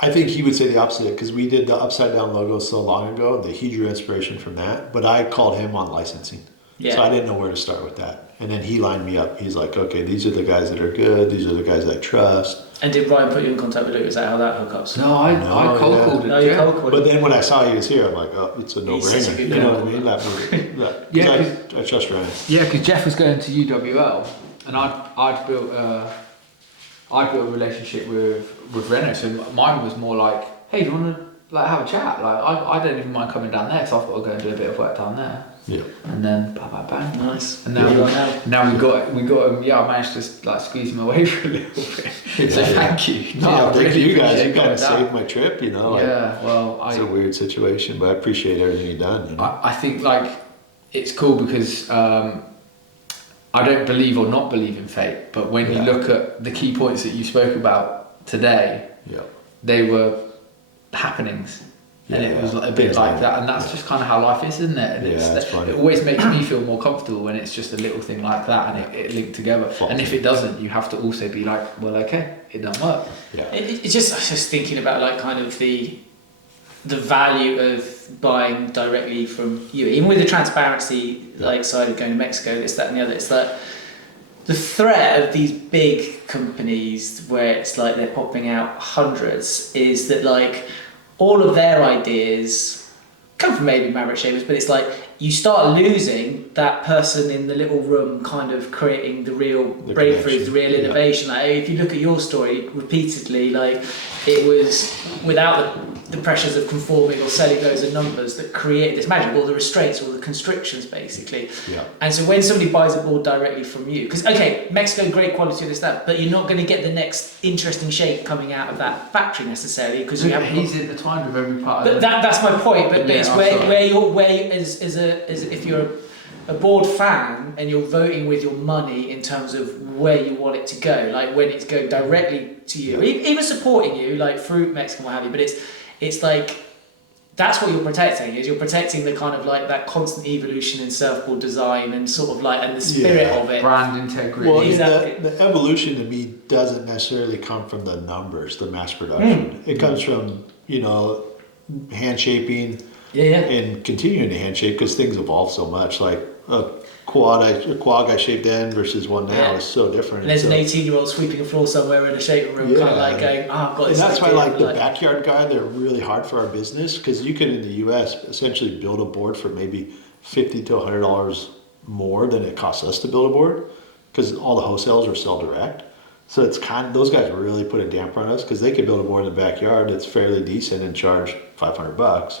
I think he would say the opposite because we did the upside down logo so long ago that he drew inspiration from that, but I called him on licensing. So I didn't know where to start with that. And then he lined me up. He's like, okay, these are the guys that are good. These are the guys I trust. And did Ryan put you in contact with Luke? Is that how that hookups? No, I cold called him. No, you cold called him. But then when I saw he was here, I'm like, oh, it's a no-brainer. You know what I mean? I trust Ryan. Yeah, because Jeff was going to UWL, and I'd built a relationship with Renault. So mine was more like, hey, do you want to have a chat? Like I don't even mind coming down there, so I've got to go and do a bit of work down there. Yeah. And then bang. Nice. And now we got him. Yeah, I managed to squeeze him away for a little bit. So thank you. No, thank you guys. You kind of saved my trip, Yeah, well, it's a weird situation, but I appreciate everything you've done. I think it's cool because I don't believe or not believe in fate, but when you look at the key points that you spoke about today, they were happenings. And it was a bit like that, and that's just kind of how life is, isn't it? And it always makes me feel more comfortable when it's just a little thing like that and it linked together. And if it doesn't, you have to also be like, well, okay, it doesn't work. It's just, I was just thinking about like kind of the value of buying directly from you, even with the transparency side of going to Mexico, this, that, and the other. It's like the threat of these big companies where it's like they're popping out hundreds is that like all of their ideas come from maybe Maverick Shapers, but it's like you start losing that person in the little room kind of creating the real breakthroughs, the real innovation. Like if you look at your story repeatedly, like it was without the pressures of conforming or selling loads of numbers that created this magic, all the restraints, all the constrictions basically. And so when somebody buys a board directly from you, because okay, Mexico, great quality of this, that, but you're not going to get the next interesting shape coming out of that factory necessarily because you have. He's intertwined with every part of it. That's my point. But it's where you're if you're a board fan and you're voting with your money in terms of where you want it to go, like when it's going directly to you, even supporting you like through Mexico, what have you. But it's like that's what you're protecting. Is you're protecting the kind of like that constant evolution in surfboard design and sort of like and the spirit of it, brand integrity. Well, the evolution to me doesn't necessarily come from the numbers, the mass production. It comes from hand shaping. And continuing to hand shape because things evolve so much. Like a quad guy shaped end versus one now is so different. And there's so, an 18-year-old sweeping a floor somewhere in a shaping room, kind of like going, I've got and this. that's why idea, like the backyard guy, they're really hard for our business because you can in the U.S. essentially build a board for maybe $50 to $100 more than it costs us to build a board because all the wholesalers are sell direct. So it's those guys really put a damper on us because they could build a board in the backyard that's fairly decent and charge $500,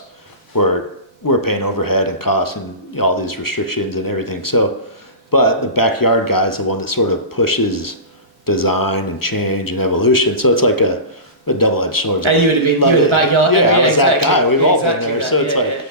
where we're paying overhead and costs and all these restrictions and everything. So, but the backyard guy is the one that sort of pushes design and change and evolution. So it's like a double-edged sword. And you would have been you were the backyard. Yeah, I was exactly. that guy. We've all been Exactly there. that, So it's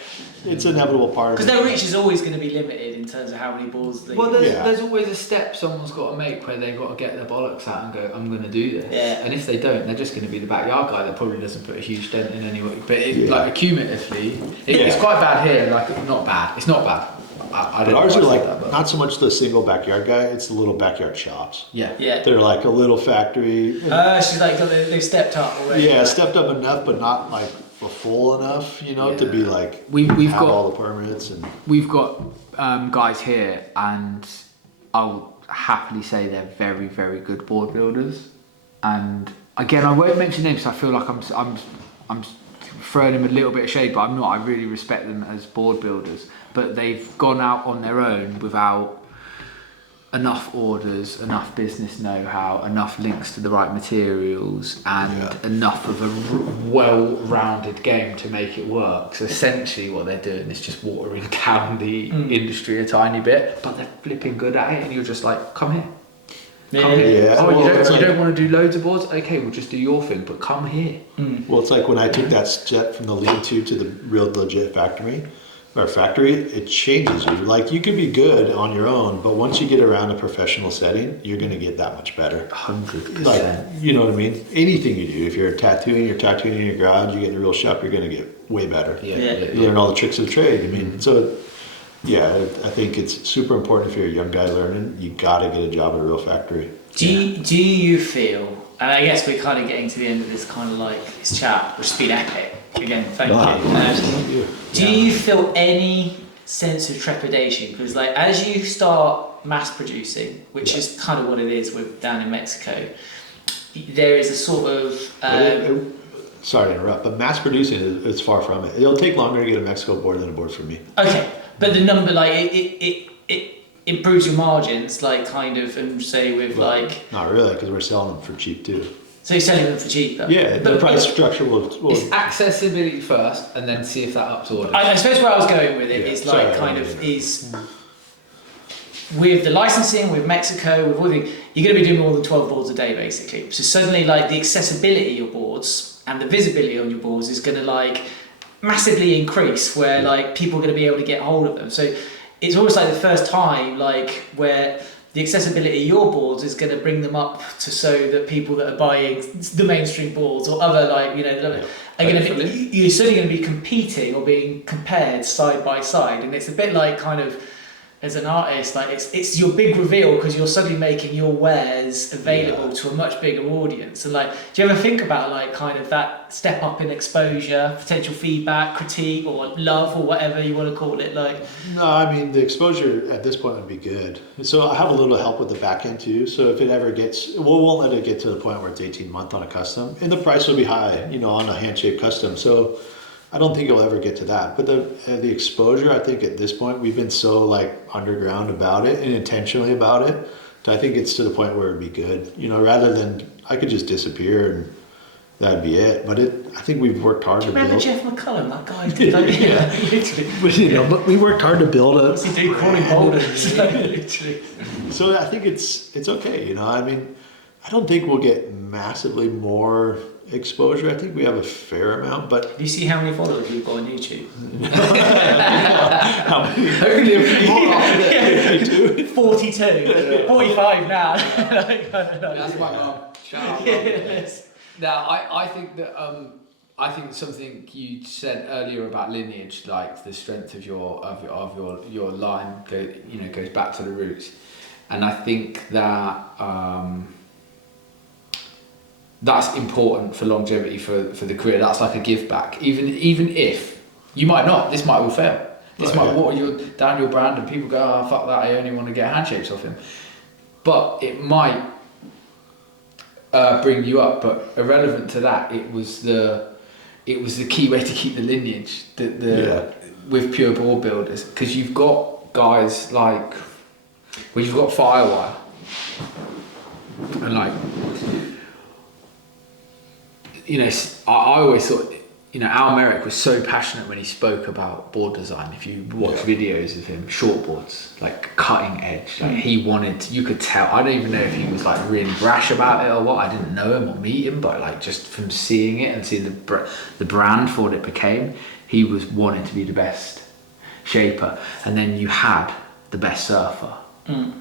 it's an inevitable part of it. Because their reach is always going to be limited in terms of how many balls they Well, there's always a step someone's got to make where they've got to get their bollocks out and go, I'm going to do this. Yeah. And if they don't, they're just going to be the backyard guy that probably doesn't put a huge dent in anyway. But like cumulatively, it's quite bad here. Like not bad. It's not bad. I But don't ours know are why I like said that, but- not so much the single backyard guy; it's the little backyard shops. Yeah. They're like a little factory. She's like, they've stepped up already. Yeah, stepped up enough, but not like full enough, to be like We've have got all the permits and. We've got guys here, and I'll happily say they're very, very good board builders. And again, I won't mention names. I feel like I'm throwing them a little bit of shade, but I'm not. I really respect them as board builders. But they've gone out on their own without enough orders, enough business know-how, enough links to the right materials, and enough of a well-rounded game to make it work. So essentially what they're doing is just watering down the industry a tiny bit, but they're flipping good at it, and you're just like, come here. Come here. Yeah. Oh, Well, you don't want to do loads of boards? Okay, we'll just do your thing, but come here. Well, it's like when I took that step from the lean-to to the real legit factory, it changes you. Like you could be good on your own, but once you get around a professional setting, you're going to get that much better. 100%. Like, you know what I mean? Anything you do, if you're tattooing in your garage, you get in a real shop, you're going to get way better. Yeah. You learn all the tricks of the trade. I mean, so yeah, I think it's super important if you're a young guy learning, you got to get a job at a real factory. Do you feel, and I guess we're kind of getting to the end of this kind of like this chat, which has been epic. Again, thank you. Do you feel any sense of trepidation? Because like as you start mass producing, which is kind of what it is with down in Mexico, there is a sort of sorry to interrupt, but mass producing is far from it. It'll take longer to get a Mexico board than a board for me. okay, but the number like it improves your margins, like kind of, and say with like Not really, because we're selling them for cheap too. so you're selling them for cheaper. Yeah, the price structure will. It's accessibility first, and then see if that ups orders. I suppose where I was going with it Yeah, is like sorry, kind I of didn't is with the licensing, with Mexico, with all the, you're going to be doing more than 12 boards a day basically. So suddenly like the accessibility of your boards and the visibility on your boards is going to like massively increase where like people are going to be able to get hold of them. So it's almost like the first time like where the accessibility of your boards is going to bring them up to so that people that are buying the mainstream boards or other like are going to be, you're certainly going to be competing or being compared side by side, and it's a bit like kind of as an artist like it's your big reveal because you're suddenly making your wares available to a much bigger audience. And like do you ever think about like kind of that step up in exposure, potential feedback, critique, or love, or whatever you want to call it? Like No, I mean the exposure at this point would be good. So I have a little help with the back end too. So if it ever gets, we won't let it get to the point where it's 18-month on a custom, and the price will be high, on a hand-shaped custom. So I don't think you'll ever get to that. But the exposure, I think at this point we've been so like underground about it and intentionally about it. I think it's to the point where it'd be good. Rather than I could just disappear and that'd be it. But I think we've worked hard to build. remember Jeff McCallum, that guy? Literally. But we worked hard to build What's he doing? Crawling boulders. Literally. So I think it's okay. I mean, I don't think we'll get massively more exposure. I think we have a fair amount, but Do you see how many followers you've got on YouTube? how many? Hopefully a few more after this. 42, 45 now. That's my mum. Shout out, mum. Yes. Now, I think that I think something you said earlier about lineage, like the strength of your line, goes back to the roots, and I think that that's important for longevity for the career. That's like a give back, even if you might not. This might all fail. This might water your down your brand, and people go, "Oh fuck that! I only want to get handshapes off him." But it might bring you up. But irrelevant to that, it was the key way to keep the lineage. With pure board builders, because you've got guys like, well, you've got Firewire, and like, you know, I always thought, you know, Al Merrick was so passionate when he spoke about board design. If you watch videos of him, shortboards, like cutting edge, like he wanted, you could tell, I don't even know if he was like really brash about it or what, I didn't know him or meet him, but like just from seeing it and seeing the brand for what it became, he was wanting to be the best shaper. And then you had the best surfer. And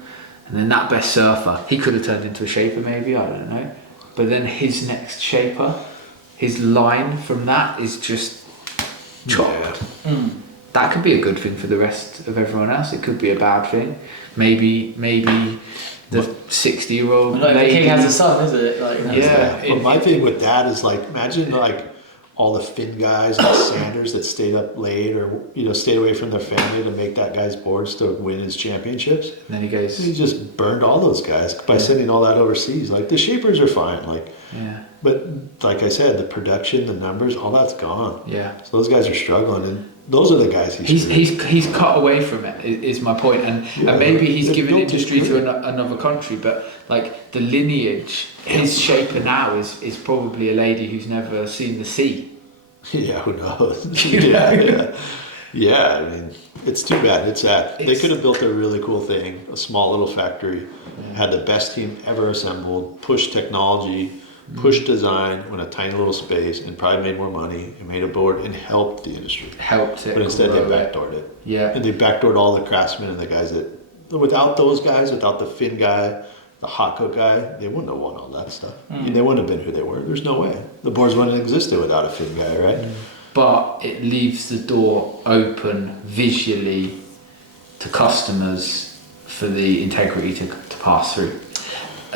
then that best surfer, he could have turned into a shaper maybe, I don't know. But then his next shaper, his line from that is just chopped. That could be a good thing for the rest of everyone else. It could be a bad thing. Maybe the 60-year-old like lady. the king has a son, is it? Like, But my thing with that is like, imagine like all the Finn guys and Sanders that stayed up late or, you know, stayed away from their family to make that guy's boards to win his championships. And then he goes, He just burned all those guys by sending all that overseas. Like the shapers are fine, like, but like I said, the production, the numbers, all that's gone. So those guys are struggling, and those are the guys he's cut away from it. Is my point, and maybe he's given industry to another country, but like the lineage, his shaper now is probably a lady who's never seen the sea. Yeah, who knows? Yeah. I mean, it's too bad. It's sad. They could have built a really cool thing, a small little factory, had the best team ever assembled, pushed technology, pushed design in a tiny little space, and probably made more money and made a board and helped the industry. Helped it. But instead they backdoored it. And they backdoored all the craftsmen and the guys that, without those guys, without the Finn guy, the Hako guy, they wouldn't have won all that stuff. And they wouldn't have been who they were. There's no way. The boards wouldn't have existed without a Finn guy, right? But it leaves the door open visually to customers for the integrity to pass through.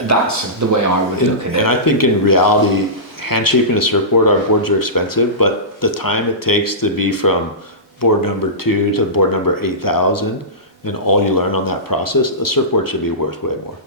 That's the way I would look at it. And I think in reality, hand shaping a surfboard, our boards are expensive, but the time it takes to be from board number 2 to board number 8,000 and all you learn on that process, a surfboard should be worth way more.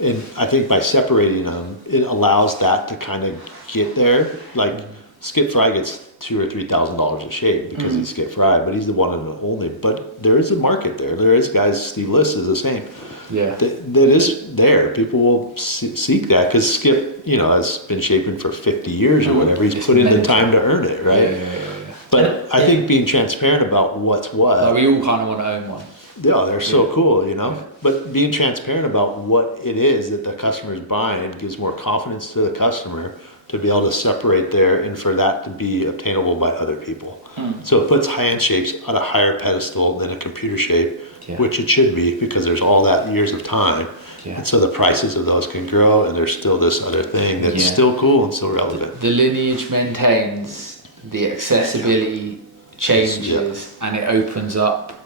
And I think by separating them, it allows that to kind of get there. Like Skip Fry gets $2,000 or $3,000 a shape because he's Skip Fry, but he's the one and the only. But there is a market there. There is guys. Steve Liss is the same. That is there. People will seek that because Skip, you know, has been shaping for 50 years or whatever. He's put in the time to earn it, right? But I think being transparent about what's what. Like we all kind of want to own one. Yeah, they're so cool, you know. But being transparent about what it is that the customer is buying gives more confidence to the customer to be able to separate there and for that to be obtainable by other people. So it puts hand shapes on a higher pedestal than a computer shape, which it should be because there's all that years of time. And so the prices of those can grow, and there's still this other thing that's still cool and still relevant. The lineage maintains, the accessibility changes, and it opens up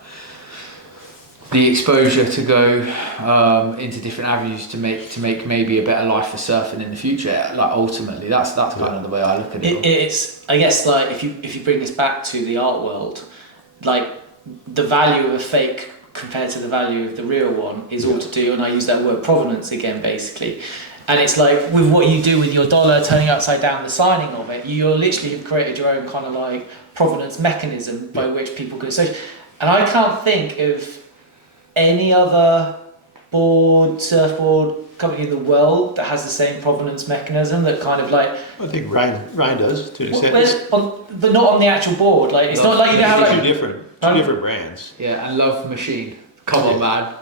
the exposure to go into different avenues to make maybe a better life for surfing in the future. Like ultimately, that's kind of the way I look at it. It's, I guess, like if you bring this back to the art world, like the value of a fake compared to the value of the real one is all to do, and I use that word provenance again, basically. And it's like with what you do with your dollar turning upside down, the signing of it, you literally have created your own kind of like provenance mechanism by which people can associate. And I can't think of any other surfboard company in the world that has the same provenance mechanism that kind of like. I think Ryan does to an extent. But not on the actual board. Like it's not like you don't have like two different brands. Yeah, and Love Machine. Come on, man.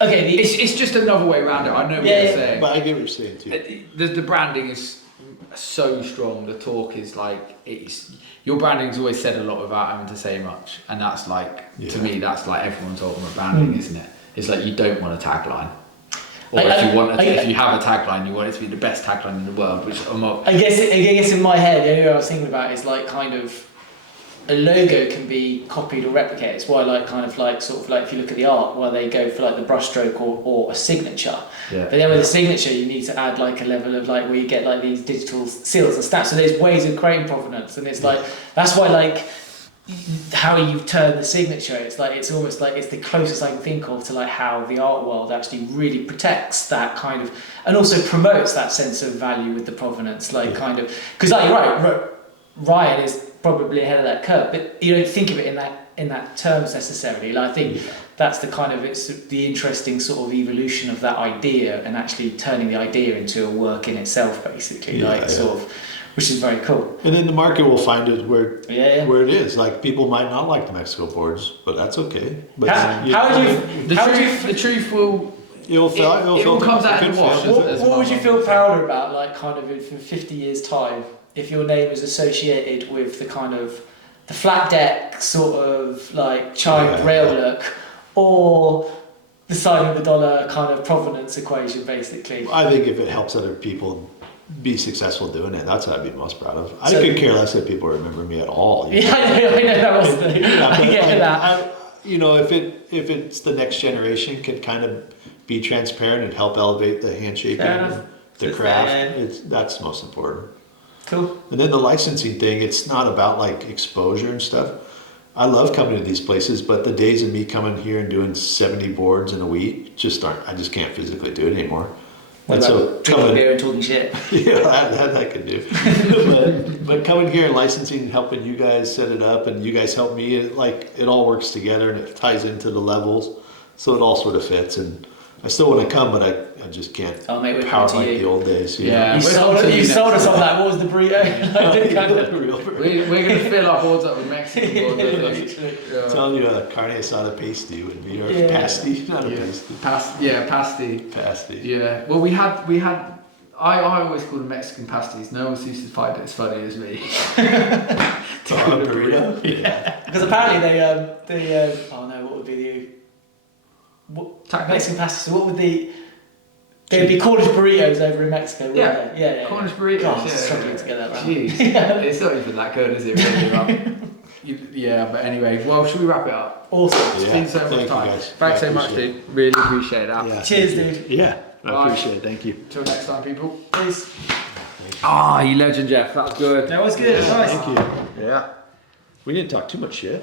Okay, it's just another way around it. I know what you're saying. But I get what you're saying too. The branding is so strong. The talk is like your branding's always said a lot without having to say much, and that's like to me that's like everyone's ultimate branding, isn't it? It's like you don't want a tagline, or if you have a tagline, you want it to be the best tagline in the world. Which I guess in my head, the only way I was thinking about is like kind of. A logo can be copied or replicated. It's why like kind of like sort of like if you look at the art where they go for like the brushstroke or a signature. But then with a signature you need to add like a level of like where you get like these digital seals and stamps. So there's ways of creating provenance, and it's like that's why like how you've turned the signature. It's like it's almost like it's the closest I can think of to like how the art world actually really protects that kind of, and also promotes that sense of value with the provenance. Like kind of because like you're right, Ryan is probably ahead of that curve, but you don't think of it in that terms necessarily. Like I think that's the kind of it's the interesting sort of evolution of that idea and actually turning the idea into a work in itself, basically. Sort of. Which is very cool. And then the market will find it where where it is. Like people might not like the Mexico boards, but that's okay. But the truth will. It all comes out in the wash. What would you feel prouder about, like kind of in 50 years' time, if your name was associated with the kind of the flat deck sort of like chimed rail look, or the sign of the dollar kind of provenance equation, basically? I think if it helps other people be successful doing it, that's what I'd be most proud of. I could care less if people remember me at all. Yeah, I know that was the. I get that. If it's the next generation can kind of be transparent and help elevate the handshaking, the craft. That's most important. Cool. And then the licensing thing, it's not about like exposure and stuff. I love coming to these places, but the days of me coming here and doing 70 boards in a week just aren't. I just can't physically do it anymore. What about drinking beer and talking shit? Yeah, that I could do. but coming here and licensing and helping you guys set it up, and you guys help me, it all works together and it ties into the levels, so it all sort of fits. And I still want to come, but I just can't power like the old days. You sold us on that. What was the burrito? We're going to fill our boards up with Mexican boards. I'm telling you, carne asada pasty would be, or pasty, not a pasty. Pasty. Yeah. Well, we had. I always call them Mexican pasties. No one seems to find it as funny as me. Burrito. Yeah. Because apparently they what would be the Mexican pasties? So what would they'd be Cornish burritos over in Mexico, wouldn't they? Yeah. Cornish burritos. God, struggling to get that right. Jeez. It's not even that good, is it? Really? But anyway, well, should we wrap it up? Awesome. It's been so much time. Thanks so much, dude. Really appreciate that. Yeah, cheers, dude. Yeah, I appreciate it. Thank you. Till next time, people. Peace. You legend, Jeff. That was good. That was good. Nice. Thank you. Yeah. We didn't talk too much shit.